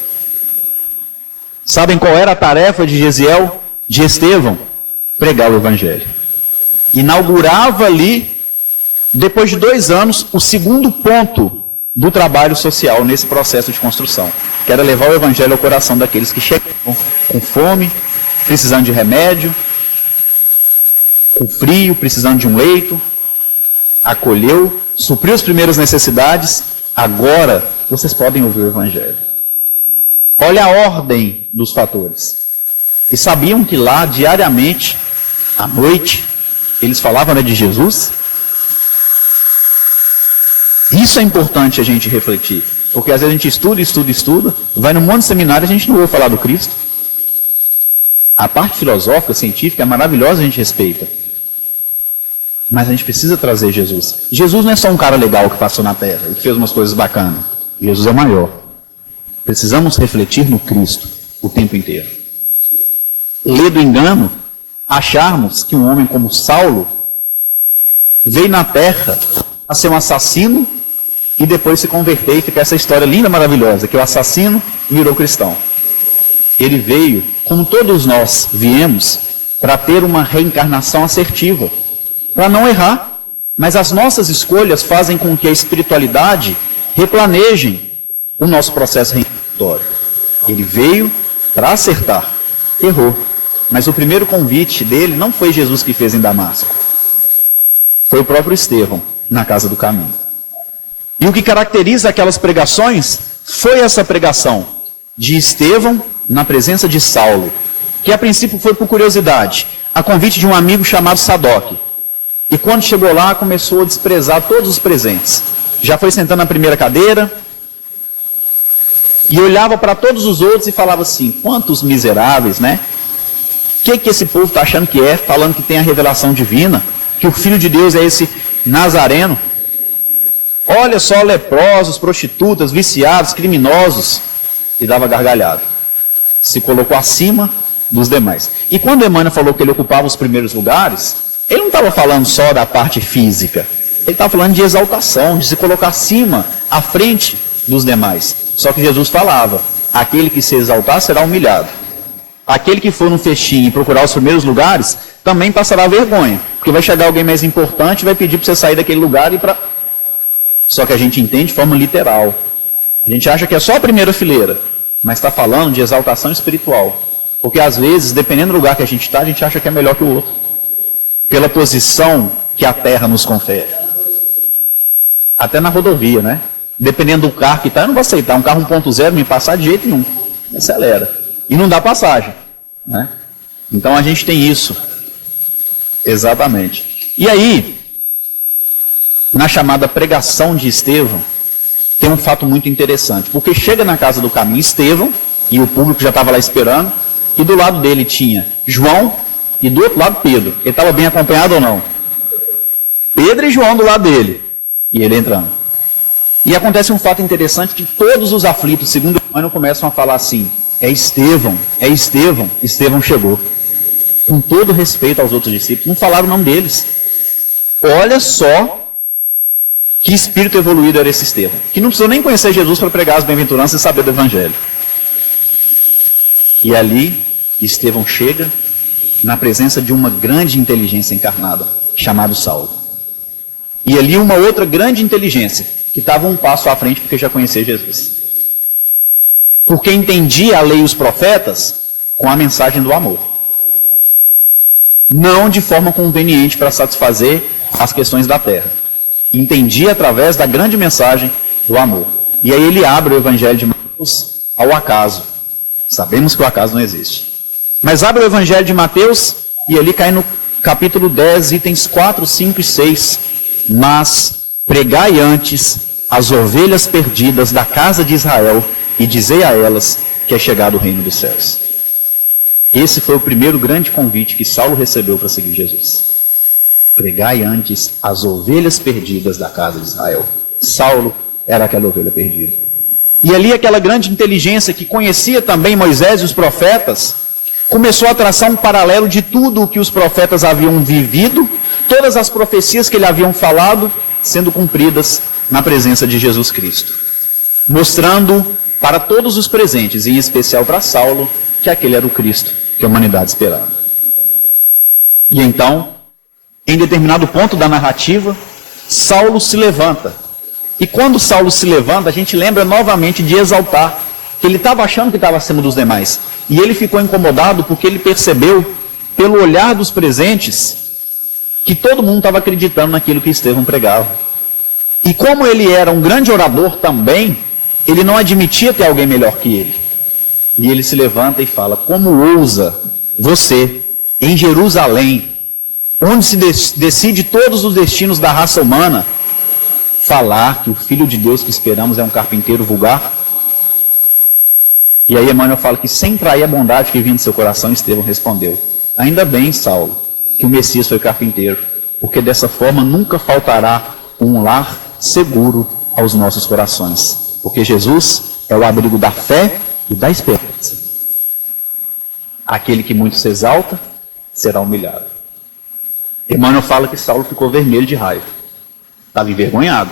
Sabem qual era a tarefa de Gesiel, de Estevão? Pregar o Evangelho. Inaugurava ali, depois de 2 anos, o segundo ponto do trabalho social nesse processo de construção, que era levar o Evangelho ao coração daqueles que chegavam com fome, precisando de remédio, com frio, precisando de um leito, acolheu, supriu as primeiras necessidades, agora vocês podem ouvir o Evangelho. Olha a ordem dos fatores. E sabiam que lá, diariamente, à noite, eles falavam, né, de Jesus? Isso é importante a gente refletir, porque às vezes a gente estuda, vai num monte de seminário e a gente não ouve falar do Cristo. A parte filosófica, científica é maravilhosa, a gente respeita. Mas a gente precisa trazer Jesus. Jesus não é só um cara legal que passou na terra e fez umas coisas bacanas. Jesus é maior. Precisamos refletir no Cristo o tempo inteiro. Ler do engano, acharmos que um homem como Saulo veio na terra a ser um assassino e depois se converter e ficar essa história linda, maravilhosa, que o assassino virou cristão. Ele veio, como todos nós viemos, para ter uma reencarnação assertiva, para não errar, mas as nossas escolhas fazem com que a espiritualidade replanejem o nosso processo reencarnatório. Ele veio para acertar, errou, mas o primeiro convite dele não foi Jesus que fez em Damasco, foi o próprio Estevão, na Casa do Caminho. E o que caracteriza aquelas pregações foi essa pregação de Estevão na presença de Saulo, que a princípio foi por curiosidade, a convite de um amigo chamado Sadoc. E quando chegou lá, começou a desprezar todos os presentes. Já foi sentando na primeira cadeira e olhava para todos os outros e falava assim, quantos miseráveis, né? O que esse povo está achando que é, falando que tem a revelação divina, que o Filho de Deus é esse Nazareno? Olha só, leprosos, prostitutas, viciados, criminosos. E dava gargalhada. Se colocou acima dos demais. E quando Emmanuel falou que ele ocupava os primeiros lugares, ele não estava falando só da parte física. Ele estava falando de exaltação, de se colocar acima, à frente dos demais. Só que Jesus falava, aquele que se exaltar será humilhado. Aquele que for no festim e procurar os primeiros lugares, também passará vergonha. Porque vai chegar alguém mais importante e vai pedir para você sair daquele lugar e para... Só que a gente entende de forma literal. A gente acha que é só a primeira fileira, mas está falando de exaltação espiritual. Porque às vezes, dependendo do lugar que a gente acha que é melhor que o outro. Pela posição que a terra nos confere. Até na rodovia, né? Dependendo do carro que está, eu não vou aceitar um carro 1.0 me passar de jeito nenhum. Acelera. E não dá passagem, né? Então a gente tem isso. Exatamente. E aí, na chamada pregação de Estevão, tem um fato muito interessante. Porque chega na Casa do Caminho Estevão, e o público já estava lá esperando, e do lado dele tinha João, e do outro lado Pedro. Ele estava bem acompanhado ou não? Pedro e João do lado dele. E ele entrando. E acontece um fato interessante que todos os aflitos, segundo Emmanuel, começam a falar assim, é Estevão, Estevão chegou. Com todo respeito aos outros discípulos, não falaram o nome deles. Olha só que espírito evoluído era esse Estevão, que não precisou nem conhecer Jesus para pregar as bem-aventuranças e saber do Evangelho. E ali, Estevão chega na presença de uma grande inteligência encarnada, chamado Saulo. E ali uma outra grande inteligência, que estava um passo à frente porque já conhecia Jesus. Porque entendia a lei e os profetas com a mensagem do amor. Não de forma conveniente para satisfazer as questões da terra. Entendia através da grande mensagem do amor. E aí ele abre o Evangelho de Mateus ao acaso. Sabemos que o acaso não existe. Mas abre o Evangelho de Mateus e ali cai no capítulo 10, itens 4, 5 e 6. Mas pregai antes as ovelhas perdidas da casa de Israel e dizei a elas que é chegado o reino dos céus. Esse foi o primeiro grande convite que Saulo recebeu para seguir Jesus. Pregai antes as ovelhas perdidas da casa de Israel. Saulo era aquela ovelha perdida. E ali aquela grande inteligência que conhecia também Moisés e os profetas, começou a traçar um paralelo de tudo o que os profetas haviam vivido, todas as profecias que ele haviam falado, sendo cumpridas na presença de Jesus Cristo. Mostrando para todos os presentes, em especial para Saulo, que aquele era o Cristo que a humanidade esperava. E então, em determinado ponto da narrativa, Saulo se levanta. E quando Saulo se levanta, a gente lembra novamente de exaltar, que ele estava achando que estava acima dos demais. E ele ficou incomodado porque ele percebeu, pelo olhar dos presentes, que todo mundo estava acreditando naquilo que Estevão pregava. E como ele era um grande orador também, ele não admitia ter alguém melhor que ele. E ele se levanta e fala: como ousa você, em Jerusalém, onde se decide todos os destinos da raça humana, falar que o Filho de Deus que esperamos é um carpinteiro vulgar? E aí Emmanuel fala que, sem trair a bondade que vinha do seu coração, Estevão respondeu: ainda bem, Saulo, que o Messias foi carpinteiro, porque dessa forma nunca faltará um lar seguro aos nossos corações, porque Jesus é o abrigo da fé e da esperança. Aquele que muito se exalta será humilhado. Emmanuel fala que Saulo ficou vermelho de raiva, estava envergonhado,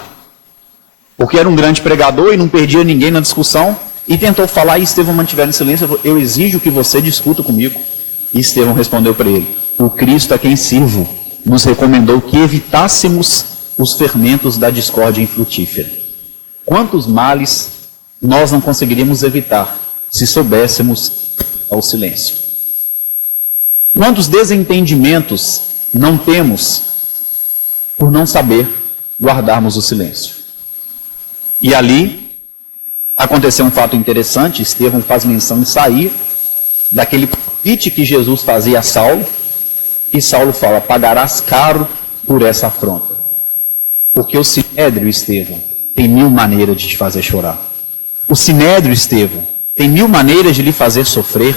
porque era um grande pregador e não perdia ninguém na discussão, e tentou falar, e Estevão mantiver em silêncio. Falou: eu exijo que você discuta comigo. E Estevão respondeu para ele: o Cristo a quem sirvo nos recomendou que evitássemos os fermentos da discórdia infrutífera. Quantos males nós não conseguiríamos evitar se soubéssemos ao silêncio? Quantos desentendimentos não temos por não saber guardarmos o silêncio? E ali aconteceu um fato interessante. Estevão faz menção em sair daquele convite que Jesus fazia a Saulo, e Saulo fala: pagarás caro por essa afronta. Porque o sinédrio, Estevão, tem 1000 maneiras de te fazer chorar. O sinédrio, Estevão, tem 1000 maneiras de lhe fazer sofrer,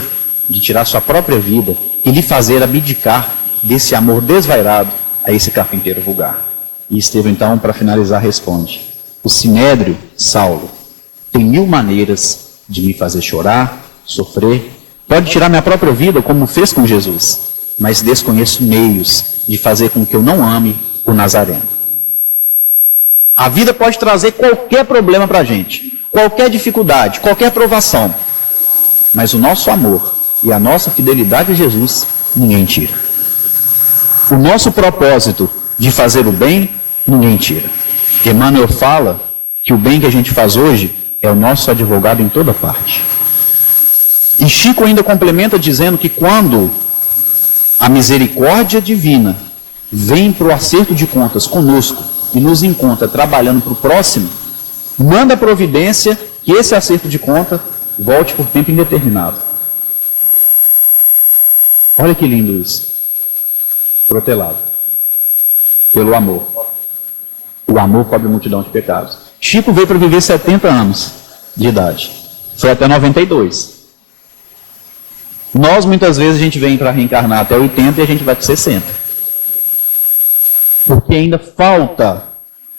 de tirar sua própria vida e lhe fazer abdicar desse amor desvairado a esse carpinteiro vulgar. E Estevão, então, para finalizar, responde: o sinédrio, Saulo, tem 1000 maneiras de me fazer chorar, sofrer. Pode tirar minha própria vida, como fez com Jesus, mas desconheço meios de fazer com que eu não ame o Nazareno. A vida pode trazer qualquer problema para a gente, qualquer dificuldade, qualquer provação, mas o nosso amor e a nossa fidelidade a Jesus, ninguém tira. O nosso propósito de fazer o bem, ninguém tira. Emmanuel fala que o bem que a gente faz hoje é o nosso advogado em toda parte. E Chico ainda complementa dizendo que quando a misericórdia divina vem para o acerto de contas conosco e nos encontra trabalhando para o próximo, manda a providência que esse acerto de conta volte por tempo indeterminado. Olha que lindo isso. Protelado pelo amor. O amor cobre a multidão de pecados. Chico veio para viver 70 anos de idade. Foi até 92. Nós, muitas vezes, a gente vem para reencarnar até 80 e a gente vai para 60. Porque ainda falta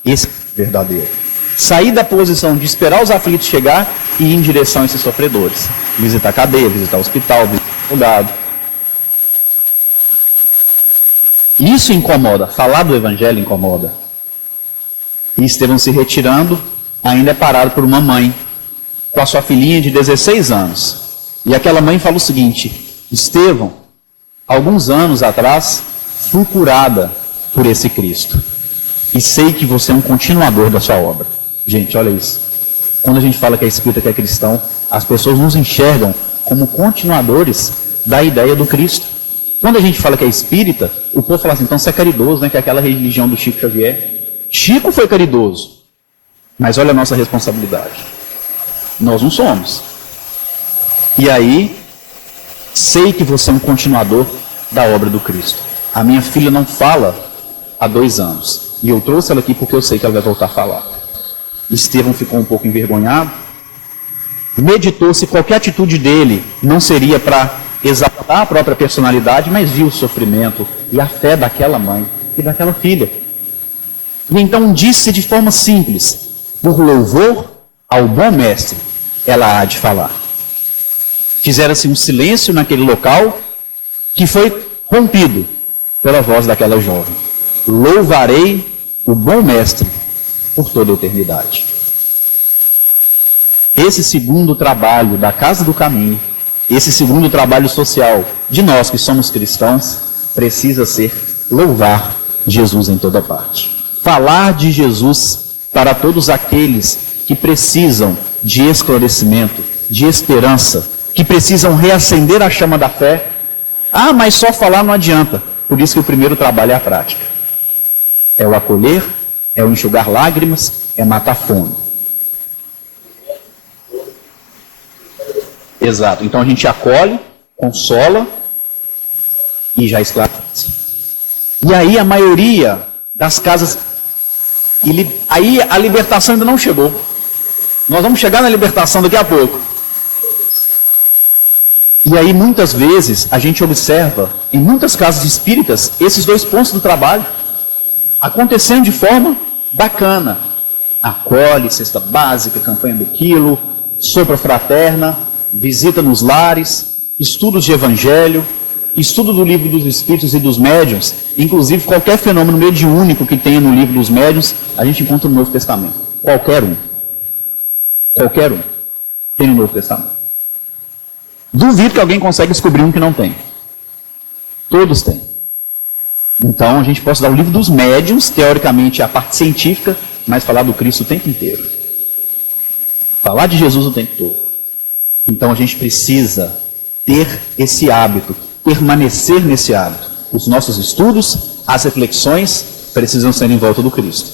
esse verdadeiro. Sair da posição de esperar os aflitos chegar e ir em direção a esses sofredores. Visitar a cadeia, visitar o hospital, visitar o advogado. Isso incomoda. Falar do Evangelho incomoda. E Estevão, se retirando, ainda é parado por uma mãe com a sua filhinha de 16 anos. E aquela mãe fala o seguinte: Estevão, alguns anos atrás, fui curada por esse Cristo. E sei que você é um continuador da sua obra. Gente, olha isso. Quando a gente fala que é espírita, que é cristão, as pessoas nos enxergam como continuadores da ideia do Cristo. Quando a gente fala que é espírita, o povo fala assim, então você é caridoso, né? Que é aquela religião do Chico Xavier. Chico foi caridoso. Mas olha a nossa responsabilidade. Nós não somos. E aí, sei que você é um continuador da obra do Cristo. A minha filha não fala há 2 anos. E eu trouxe ela aqui porque eu sei que ela vai voltar a falar. Estevão ficou um pouco envergonhado. Meditou se qualquer atitude dele não seria para exaltar a própria personalidade, mas viu o sofrimento e a fé daquela mãe e daquela filha. E então disse de forma simples, por louvor ao bom mestre, ela há de falar. Fizera-se um silêncio naquele local que foi rompido pela voz daquela jovem. Louvarei o bom mestre por toda a eternidade. Esse segundo trabalho da Casa do Caminho, esse segundo trabalho social de nós que somos cristãos, precisa ser louvar Jesus em toda parte. Falar de Jesus para todos aqueles que precisam de esclarecimento, de esperança, que precisam reacender a chama da fé. Ah, mas só falar não adianta. Por isso que o primeiro trabalho é a prática. É o acolher, é o enxugar lágrimas, é matar fome. Exato. Então a gente acolhe, consola e já esclarece. E aí a maioria das casas... Aí a libertação ainda não chegou. Nós vamos chegar na libertação daqui a pouco. E aí muitas vezes a gente observa em muitas casas espíritas esses 2 pontos do trabalho acontecendo de forma bacana. Acolhe, cesta básica, campanha do quilo, sopra fraterna, visita nos lares, estudos de evangelho, estudo do livro dos espíritos e dos médiuns. Inclusive qualquer fenômeno mediúnico que tenha no livro dos médiuns, a gente encontra no Novo Testamento. Qualquer um tem no Novo Testamento. Duvido que alguém consegue descobrir um que não tem. Todos têm. Então a gente pode dar o livro dos médiuns, teoricamente a parte científica, mas falar do Cristo o tempo inteiro. Falar de Jesus o tempo todo. Então a gente precisa ter esse hábito, permanecer nesse hábito. Os nossos estudos, as reflexões precisam ser em volta do Cristo.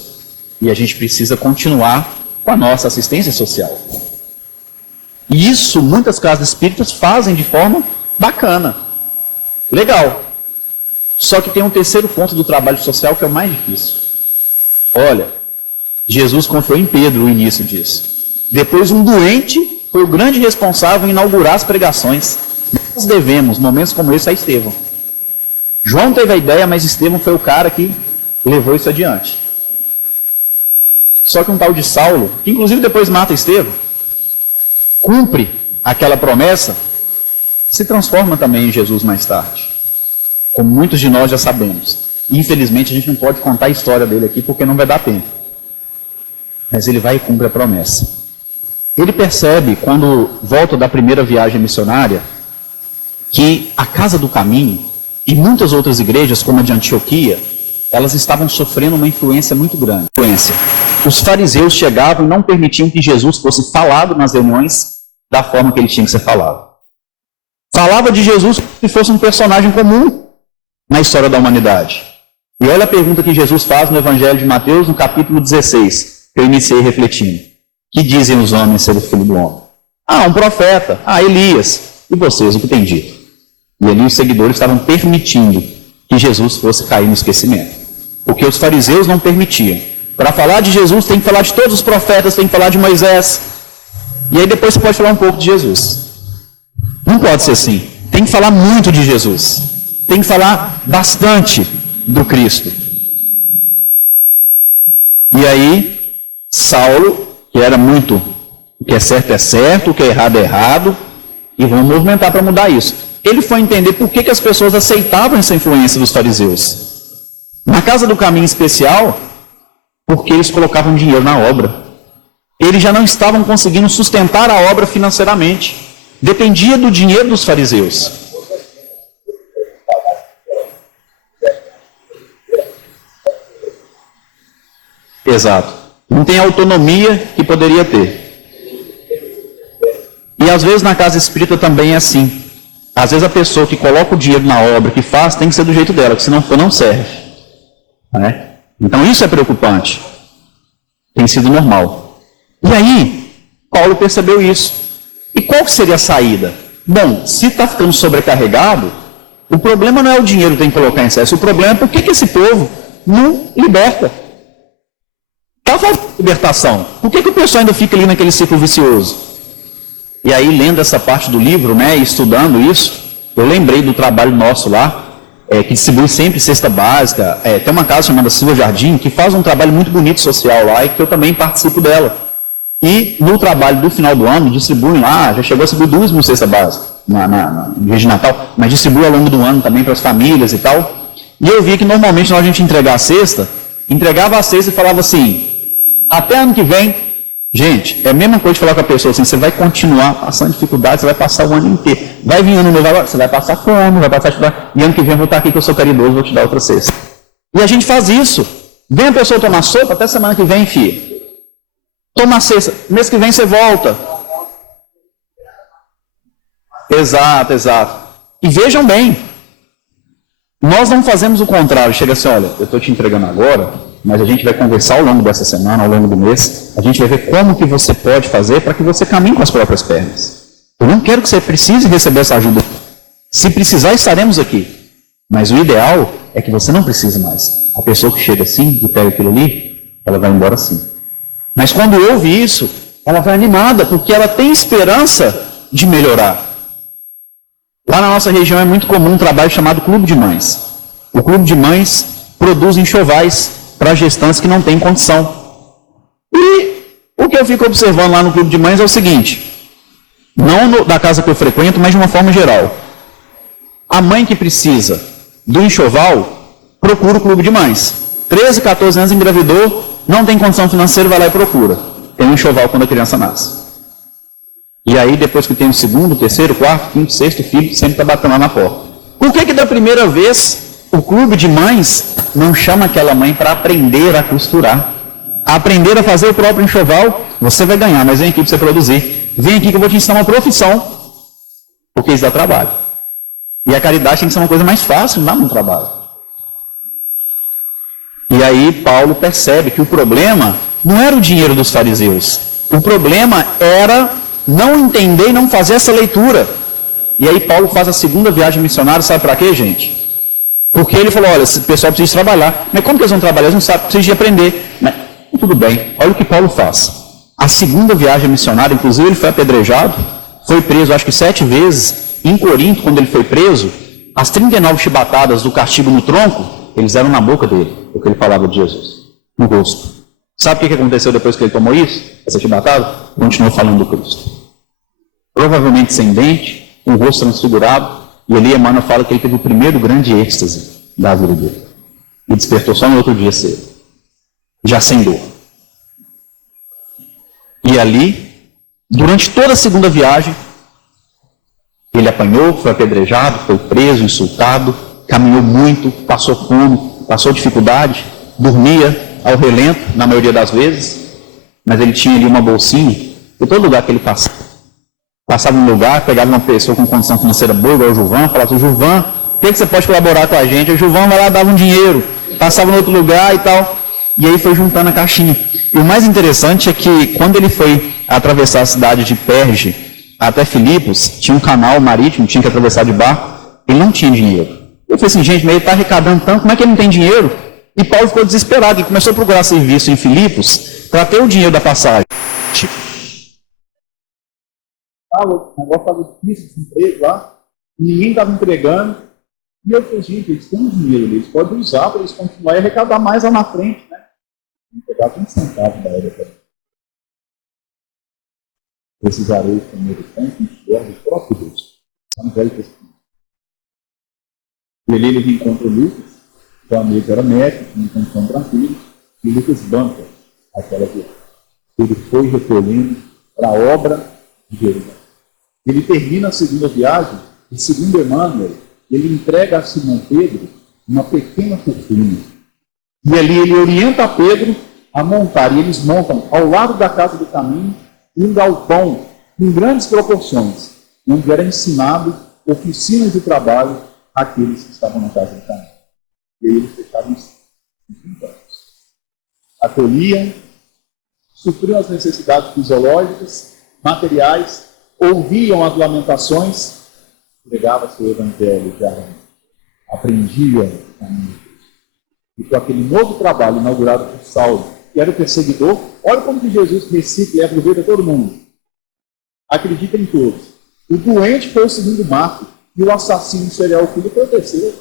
E a gente precisa continuar com a nossa assistência social. E isso muitas casas espíritas fazem de forma bacana. Legal. Só que tem um terceiro ponto do trabalho social que é o mais difícil. Olha, Jesus confiou em Pedro o início disso. Depois um doente foi o grande responsável em inaugurar as pregações. Nós devemos momentos como esse a Estevão. João teve a ideia, mas Estevão foi o cara que levou isso adiante. Só que um tal de Saulo, que inclusive depois mata Estevão, cumpre aquela promessa, se transforma também em Jesus mais tarde. Como muitos de nós já sabemos. Infelizmente a gente não pode contar a história dele aqui porque não vai dar tempo. Mas ele vai e cumpre a promessa. Ele percebe, quando volta da primeira viagem missionária, que a Casa do Caminho e muitas outras igrejas, como a de Antioquia, elas estavam sofrendo uma influência muito grande. Os fariseus chegavam e não permitiam que Jesus fosse falado nas reuniões da forma que ele tinha que ser falado. Falava de Jesus como se fosse um personagem comum na história da humanidade. E olha a pergunta que Jesus faz no Evangelho de Mateus, no capítulo 16, que eu iniciei refletindo. Que dizem os homens ser o Filho do Homem? Ah, um profeta. Ah, Elias. E vocês, o que têm dito? E ali os seguidores estavam permitindo que Jesus fosse cair no esquecimento. Porque os fariseus não permitiam. Para falar de Jesus, tem que falar de todos os profetas, tem que falar de Moisés. E aí depois você pode falar um pouco de Jesus. Não pode ser assim. Tem que falar muito de Jesus. Tem que falar bastante do Cristo. E aí, Saulo, que era muito, o que é certo, o que é errado, e vamos movimentar para mudar isso. Ele foi entender por que as pessoas aceitavam essa influência dos fariseus. Na Casa do Caminho especial, porque eles colocavam dinheiro na obra. Eles já não estavam conseguindo sustentar a obra financeiramente. Dependia do dinheiro dos fariseus. Exato. não tem a autonomia que poderia ter. E às vezes na casa espírita também é assim. Às vezes a pessoa que coloca o dinheiro na obra, que faz, tem que ser do jeito dela, porque se não for, não serve. Né? Então isso é preocupante. Tem sido normal. E aí, Paulo percebeu isso. E qual que seria a saída? Bom, se está ficando sobrecarregado, o problema não é o dinheiro que tem que colocar em excesso, o problema é por que esse povo não liberta. Está faltando libertação. Por que o pessoal ainda fica ali naquele ciclo vicioso? E aí, lendo essa parte do livro, né, e estudando isso, eu lembrei do trabalho nosso lá, que distribui sempre cesta básica. Tem uma casa chamada Silva Jardim, que faz um trabalho muito bonito social lá, e que eu também participo dela. E no trabalho do final do ano, distribuem lá, já chegou a distribuir 2.000 cestas básicas no dia de Natal, mas distribui ao longo do ano também para as famílias e tal. E eu vi que normalmente, na hora de a gente entregar a cesta, entregava a cesta e falava assim, até ano que vem. Gente, é a mesma coisa de falar com a pessoa assim, você vai continuar passando dificuldade, você vai passar o ano inteiro. Vai vir ano novo agora, você vai passar fome, vai passar dificuldade, e ano que vem eu vou estar aqui que eu sou caridoso, vou te dar outra cesta. E a gente faz isso. Vem a pessoa tomar sopa, até semana que vem, filho. Toma a cesta, mês que vem você volta. Exato, exato. E vejam bem, nós não fazemos o contrário, chega assim, olha, eu estou te entregando agora, mas a gente vai conversar ao longo dessa semana, ao longo do mês, a gente vai ver como que você pode fazer para que você caminhe com as próprias pernas. Eu não quero que você precise receber essa ajuda. Se precisar, estaremos aqui. Mas o ideal é que você não precise mais. A pessoa que chega assim e pega aquilo ali, ela vai embora assim. Mas quando ouve isso, ela vai animada, porque ela tem esperança de melhorar. Lá na nossa região é muito comum um trabalho chamado Clube de Mães. O Clube de Mães produz enxovais para gestantes que não têm condição. E o que eu fico observando lá no Clube de Mães é o seguinte, não da casa que eu frequento, mas de uma forma geral. A mãe que precisa do enxoval, procura o Clube de Mães. 13, 14 anos, engravidou, não tem condição financeira, vai lá e procura. Tem um enxoval quando a criança nasce. E aí, depois que tem o segundo, terceiro, quarto, quinto, sexto filho, sempre está batendo lá na porta. Por que da primeira vez o Clube de Mães não chama aquela mãe para aprender a costurar? A aprender a fazer o próprio enxoval, você vai ganhar, mas vem aqui para você produzir. Vem aqui que eu vou te ensinar uma profissão, porque isso dá trabalho. E a caridade tem que ser uma coisa mais fácil, não dá muito trabalho. E aí Paulo percebe que o problema não era o dinheiro dos fariseus. O problema era não entender e não fazer essa leitura. E aí Paulo faz a segunda viagem missionária, sabe para quê, gente? Porque ele falou, olha, esse pessoal precisa trabalhar. Mas como que eles vão trabalhar? Eles não sabem, precisam de aprender. Mas tudo bem, olha o que Paulo faz. A segunda viagem missionária, inclusive ele foi apedrejado, foi preso acho que 7 vezes. Em Corinto, quando ele foi preso, as 39 chibatadas do castigo no tronco, eles eram na boca dele, porque ele falava de Jesus, no rosto. Sabe o que aconteceu depois que ele tomou isso? Essa chibatada? Continuou falando do Cristo. Provavelmente sem dente, com o rosto transfigurado, e ali Emmanuel fala que ele teve o primeiro grande êxtase da vida dele. E despertou só no outro dia cedo, já sem dor. E ali, durante toda a segunda viagem, ele apanhou, foi apedrejado, foi preso, insultado, caminhou muito, passou fome, passou dificuldade, dormia ao relento, na maioria das vezes, mas ele tinha ali uma bolsinha, em todo lugar que ele passava um lugar, pegava uma pessoa com condição financeira boa, igual o Juvan, falava assim, Juvan, o que você pode colaborar com a gente? O Juvan vai lá, dava um dinheiro, passava no outro lugar e tal, e aí foi juntando a caixinha. E o mais interessante é que quando ele foi atravessar a cidade de Perge até Filipos, tinha um canal marítimo, tinha que atravessar de barco, ele não tinha dinheiro. Eu falei assim, gente, mas ele está arrecadando tanto, como é que ele não tem dinheiro? E Paulo ficou desesperado, ele começou a procurar serviço em Filipos para ter o dinheiro da passagem. O negócio estava difícil, desemprego lá, ninguém estava entregando. E eu falei, gente, eles têm um dinheiro ali, eles podem usar para eles continuarem a arrecadar mais lá na frente, né? Vou pegar 20 centavos da hora também. Precisarei comer o pão que estiver do próprio Deus. Está no Velho Testamento. E ali ele encontra o Lucas, que o amigo era médico, tinha condição tranquila, e o Lucas banca aquela viagem. Ele foi recolhendo para a obra de Jerusalém. Ele termina a segunda viagem, e segundo Emmanuel, ele entrega a Simão Pedro uma pequena fortuna. E ali ele orienta a Pedro a montar, e eles montam ao lado da casa do caminho um galpão em grandes proporções, onde era ensinado oficinas de trabalho àqueles que estavam na casa do caminho. E aí eles fecharam os 30 anos. Acolhiam, supriam as necessidades fisiológicas, materiais, ouviam as lamentações, pregava-se o evangelho, aprendiam o caminho de Deus. E com aquele novo trabalho inaugurado por Saulo, que era o perseguidor, olha como que Jesus recicla e aproveita todo mundo. Acredita em todos. O doente foi o segundo marco, e o assassino serial killer foi o terceiro.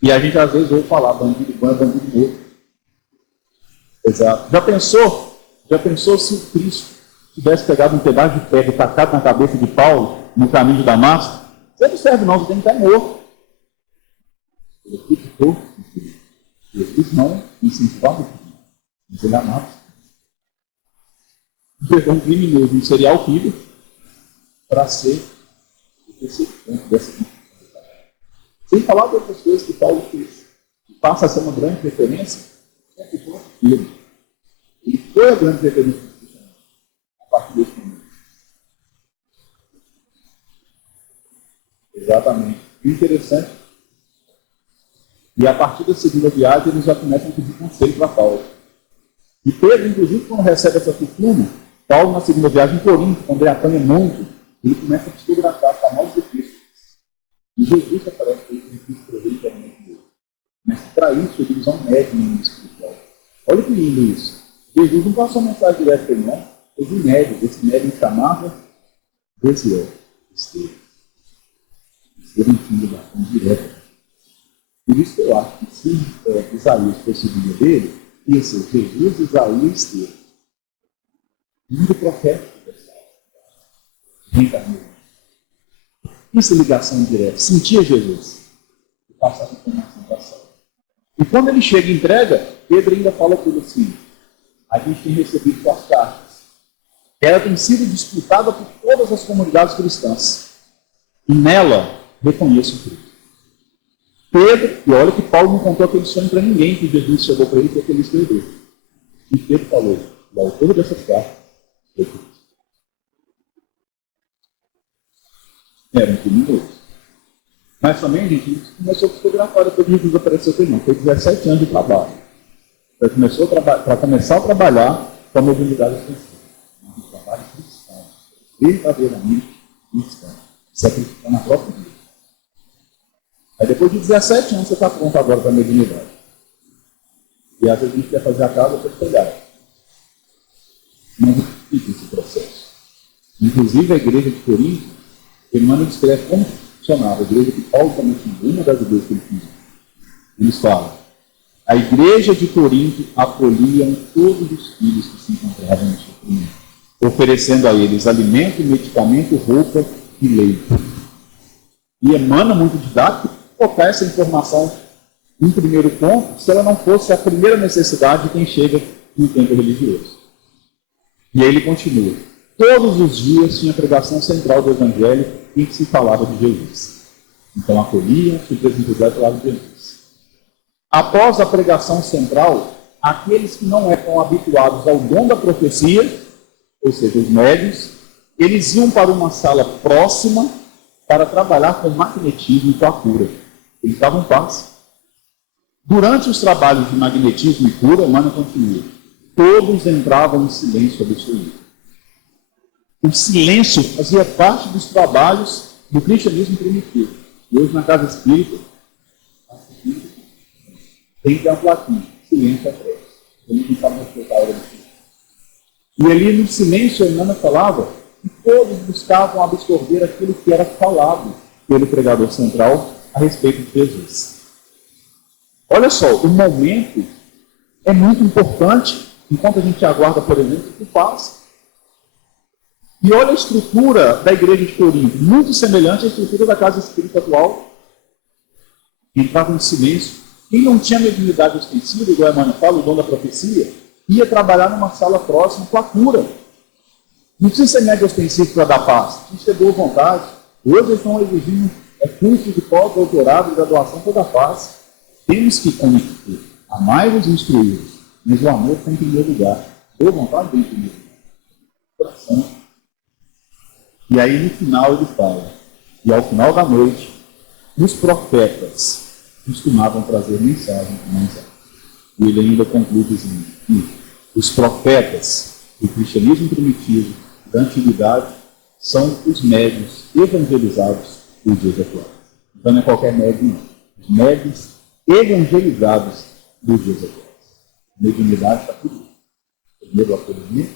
E a gente às vezes ouve falar, bandido bom é bandido morto. Exato. Já pensou se o Cristo tivesse pegado um pedaço de pedra e tacado na cabeça de Paulo, no caminho de Damasco? Você não serve não, você tem que estar morto. Jesus não incentivava, mas ele amava. Pegou um criminoso, um serial killer, para ser o perseguidor dessa vida. Sem falar de outras coisas que Paulo fez, que passa a ser uma grande referência, é que foi ele. Ele foi a grande referência do cristianismo, a partir desse momento. Exatamente. Interessante. E a partir da segunda viagem, eles já começam a pedir conselho para Paulo. E Pedro, inclusive, quando recebe essa fortuna, Paulo, na segunda viagem em Corinto, quando ele apanha muito, ele começa a psicografar famosos epístolas. E Jesus aparece para ele e escrever internamente dele. Mas para isso, ele usa um médium no mundo espiritual. Olha que lindo isso. Jesus não passou mensagem direta para ele, não. Teve um médium. Esse médium chamava Estevam. Estevam tinha ligação direta. Por isso que eu acho que se Isaías fosse filho dele, ia ser Jesus, Isaías e Estevam. Muito profético dessa reencarnou. Isso é ligação direta. Sentia Jesus e passava informação para Saulo. E quando ele chega e entrega, Pedro ainda fala tudo assim: a gente tem recebido suas cartas. Ela tem sido disputada por todas as comunidades cristãs. E nela reconheço Cristo. Pedro, e olha que Paulo não contou aquele sonho para ninguém, que Jesus chegou para ele e que ele escreveu. E Pedro falou: o autor dessas cartas foi Cristo. Era um criminoso. Mas também, gente, começou a fotografar depois que Jesus apareceu para ele. Foi 17 anos de trabalho. Para começar a trabalhar com a mobilidade cristã. Um trabalho cristão. Verdadeiramente cristão. Sacrificando a própria vida. Aí depois de 17 anos você está pronto agora para a mediunidade. E às vezes a gente quer fazer a casa para pegar. Não fica esse processo. Inclusive a igreja de Corinto, Emmanuel descreve como funcionava a igreja que Paulo também tinha, uma das igrejas que ele tinha. Eles falam: a igreja de Corinto acolhia todos os filhos que se encontravam no sofrimento, oferecendo a eles alimento, medicamento, roupa e leite. E Emmanuel, muito didático, colocar essa informação em primeiro ponto, se ela não fosse a primeira necessidade de quem chega no tempo religioso. E aí ele continua: todos os dias tinha a pregação central do Evangelho em que se falava de Jesus. Então acolhiam, se presenteavam e falavam de Jesus. Após a pregação central, aqueles que não eram habituados ao dom da profecia, ou seja, os médiuns, eles iam para uma sala próxima para trabalhar com magnetismo e com a cura. Eles davam paz. Durante os trabalhos de magnetismo e cura, Emmanuel continua: todos entravam em silêncio absoluto. O silêncio fazia parte dos trabalhos do cristianismo primitivo. Hoje, na casa espírita, tem que ter uma plaquinha: silêncio é prece. Ele não sabe respeitar a hora do silêncio. E ali no silêncio, Emmanuel falava que todos buscavam absorver aquilo que era falado pelo pregador central a respeito de Jesus. Olha só, o momento é muito importante enquanto a gente aguarda, por exemplo, o que passa. E olha a estrutura da igreja de Corinto, muito semelhante à estrutura da casa espírita atual. Entrava em silêncio. Quem não tinha mediunidade ostensiva, igual a Emmanuel fala, o dom da profecia, ia trabalhar numa sala próxima com a cura. Não precisa ser médio ostensivo para dar paz, precisa ter boa vontade. Hoje eles estão exigindo cursos de pós-doutorado, graduação para dar paz. Temos que conhecer Amai-vos e instruí-vos, mas o amor tem em primeiro lugar. Boa vontade tem em primeiro lugar. Coração. E aí no final ele fala, e ao final da noite, os profetas costumavam trazer mensagem para Moisés. E ele ainda conclui dizendo que os profetas do cristianismo primitivo, da antiguidade, são os médios evangelizados dos dias atuais. Então não é qualquer médio, não. Os médios evangelizados dos dias atuais. Mediunidade está tudo. Primeiro, acolhimento,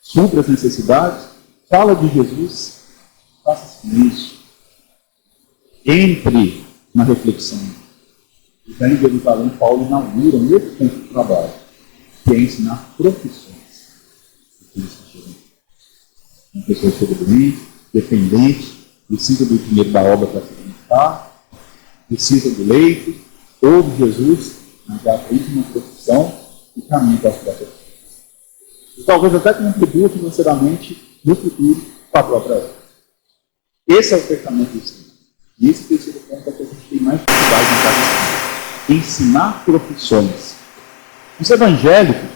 supra as necessidades, fala de Jesus, faça isso. Entre na reflexão. E já em Jerusalém, Paulo inaugura um outro ponto de trabalho, que é ensinar profissões. Uma pessoa chega doente, dependente, precisa do dinheiro da obra para se alimentar, precisa do leito, ouve Jesus, mas já aprende uma profissão e caminha para a sua profissão. E talvez até contribua financeiramente no futuro para a própria obra. Esse é o pensamento do Senhor. E esse terceiro ponto é que a gente tem mais dificuldade na casa espírita. Ensinar profissões. Os evangélicos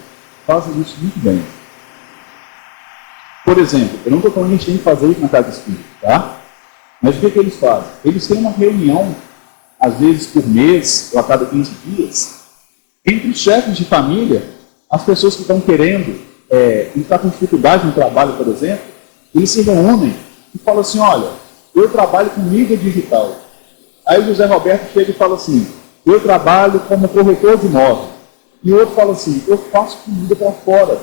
fazem isso muito bem. Por exemplo, eu não estou falando que a gente tem que fazer isso na casa espírita, tá? Mas o que eles fazem? Eles têm uma reunião, às vezes por mês ou a cada 15 dias, entre os chefes de família, as pessoas que estão querendo e estão com dificuldade no trabalho, por exemplo, eles se reúnem e falam assim, olha, eu trabalho com mídia digital. Aí o José Roberto chega e fala assim, eu trabalho como corretor de imóvel. E o outro fala assim, eu faço comida para fora.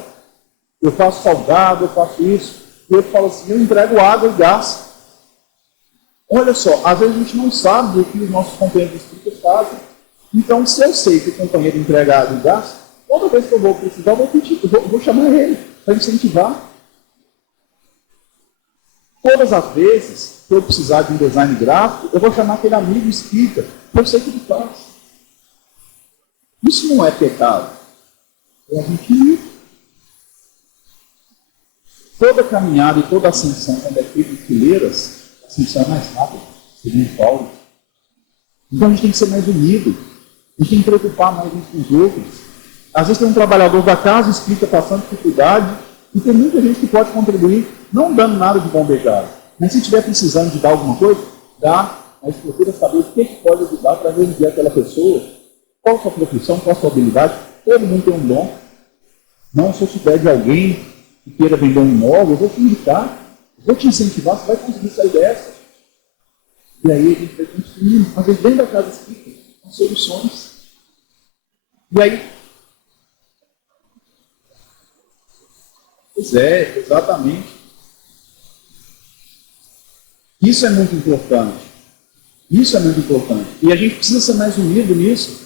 Eu faço salgado, eu faço isso. E o outro fala assim, eu entrego água e gás. Olha só, às vezes a gente não sabe o que os nossos companheiros espíritas fazem. Então, se eu sei que o companheiro entrega água e gás, toda vez que eu vou precisar, eu vou chamar ele para incentivar. Todas as vezes que eu precisar de um design gráfico, eu vou chamar aquele amigo espírita, que eu sei que ele faz. Isso não é pecado. É a gente ir. Toda caminhada e toda ascensão, quando é feita em fileiras, a ascensão é mais rápida, segundo Paulo. Então a gente tem que ser mais unido. A gente tem que preocupar mais uns com os outros. Às vezes tem um trabalhador da casa espírita passando dificuldade, e tem muita gente que pode contribuir, não dando nada de bombejado. Mas se estiver precisando de dar alguma coisa, dá, mas procura saber o que pode ajudar para realizar aquela pessoa. Qual a sua profissão, qual a sua habilidade? Todo mundo tem um dom. Não, se eu souber de alguém que queira vender um imóvel, eu vou te indicar, eu vou te incentivar, você vai conseguir sair dessa. E aí a gente vai construindo, às vezes dentro da casa espírita, com soluções. E aí, pois é, exatamente. Isso é muito importante. Isso é muito importante. E a gente precisa ser mais unido nisso.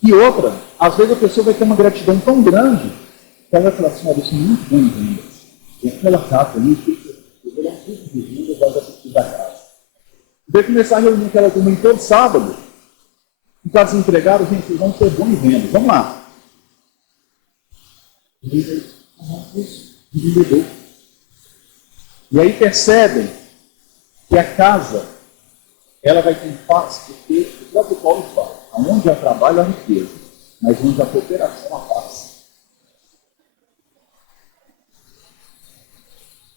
E outra, às vezes a pessoa vai ter uma gratidão tão grande que ela vai falar assim, olha, eu sou muito bom em vendas. E aquela casa ali, eu vou dar um curso de vendas, vai assistir da casa. Vai começar a reunir aquela turma todo sábado. E está desempregado, gente, vocês vão ser bons em vendas. Vamos lá. E aí percebem que a casa, ela vai ter paz, porque o próprio Paulo fala, onde há trabalho há riqueza, mas onde há cooperação há paz.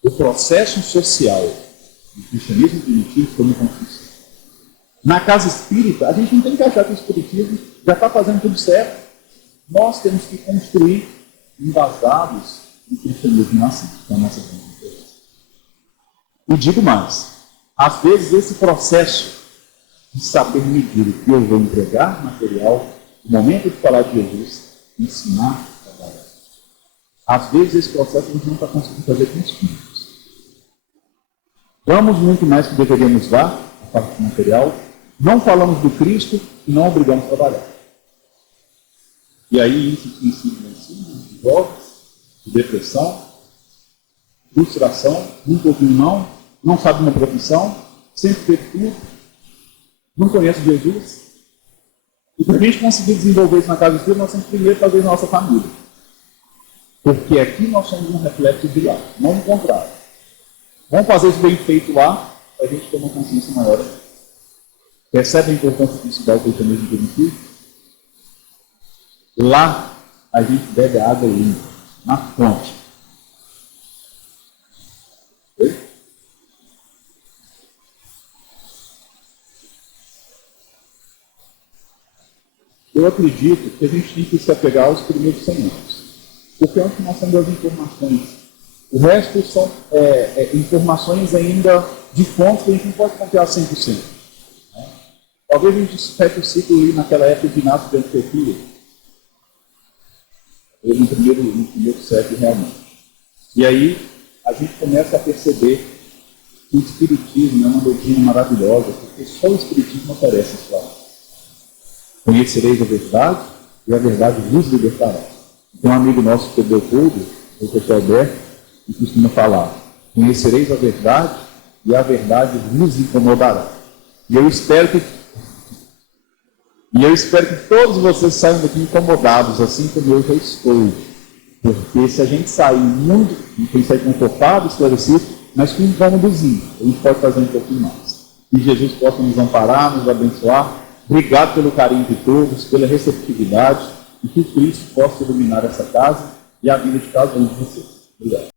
O processo social do cristianismo primitivo foi uma construção. Na casa espírita, a gente não tem que achar que o espiritismo já está fazendo tudo certo. Nós temos que construir embasados no cristianismo nascido, com a nossa vida. E digo mais, às vezes esse processo de saber medir o que eu vou entregar material, no momento de falar de Jesus, ensinar, trabalhar. Às vezes esse processo a gente não está conseguindo fazer com os filhos. Damos muito mais que deveríamos dar, a parte material, não falamos do Cristo e não obrigamos a trabalhar. E aí isso se ensina de jovens, de depressão, frustração, nunca ouviu não sabe uma profissão, sempre fez tudo, não conhece Jesus. E para a gente conseguir desenvolver isso na casa espírita, nós temos que primeiro fazer a nossa família. Porque aqui nós somos um reflexo de lá, não o contrário. Vamos fazer isso bem feito lá, para a gente ter uma consciência maior. Percebe a importância de estudar o cristianismo primitivo? Lá a gente bebe água limpa, na fonte. Eu acredito que a gente tem que se apegar aos primeiros 100 anos. Porque é onde nós temos as informações. O resto são informações ainda de fontes que a gente não pode confiar 100%. Né? Talvez a gente espete o ciclo ali naquela época de Inácio de Antioquia. No primeiro século, realmente. E aí, a gente começa a perceber que o Espiritismo é uma doutrina maravilhosa, porque só o Espiritismo oferece isso lá. Conhecereis a verdade, e a verdade vos libertará. Tem um amigo nosso que deu tudo, o professor Alberto, que costuma falar: conhecereis a verdade, e a verdade vos incomodará. E eu espero que todos vocês saiam daqui incomodados, assim como eu já estou. Porque se a gente sair muito, a gente tem que sair confortável, esclarecido, mas com um incômodozinho, a gente pode fazer um pouquinho mais. Que Jesus possa nos amparar, nos abençoar. Obrigado pelo carinho de todos, pela receptividade, e que Cristo possa iluminar essa casa e a vida de cada um de vocês. Obrigado.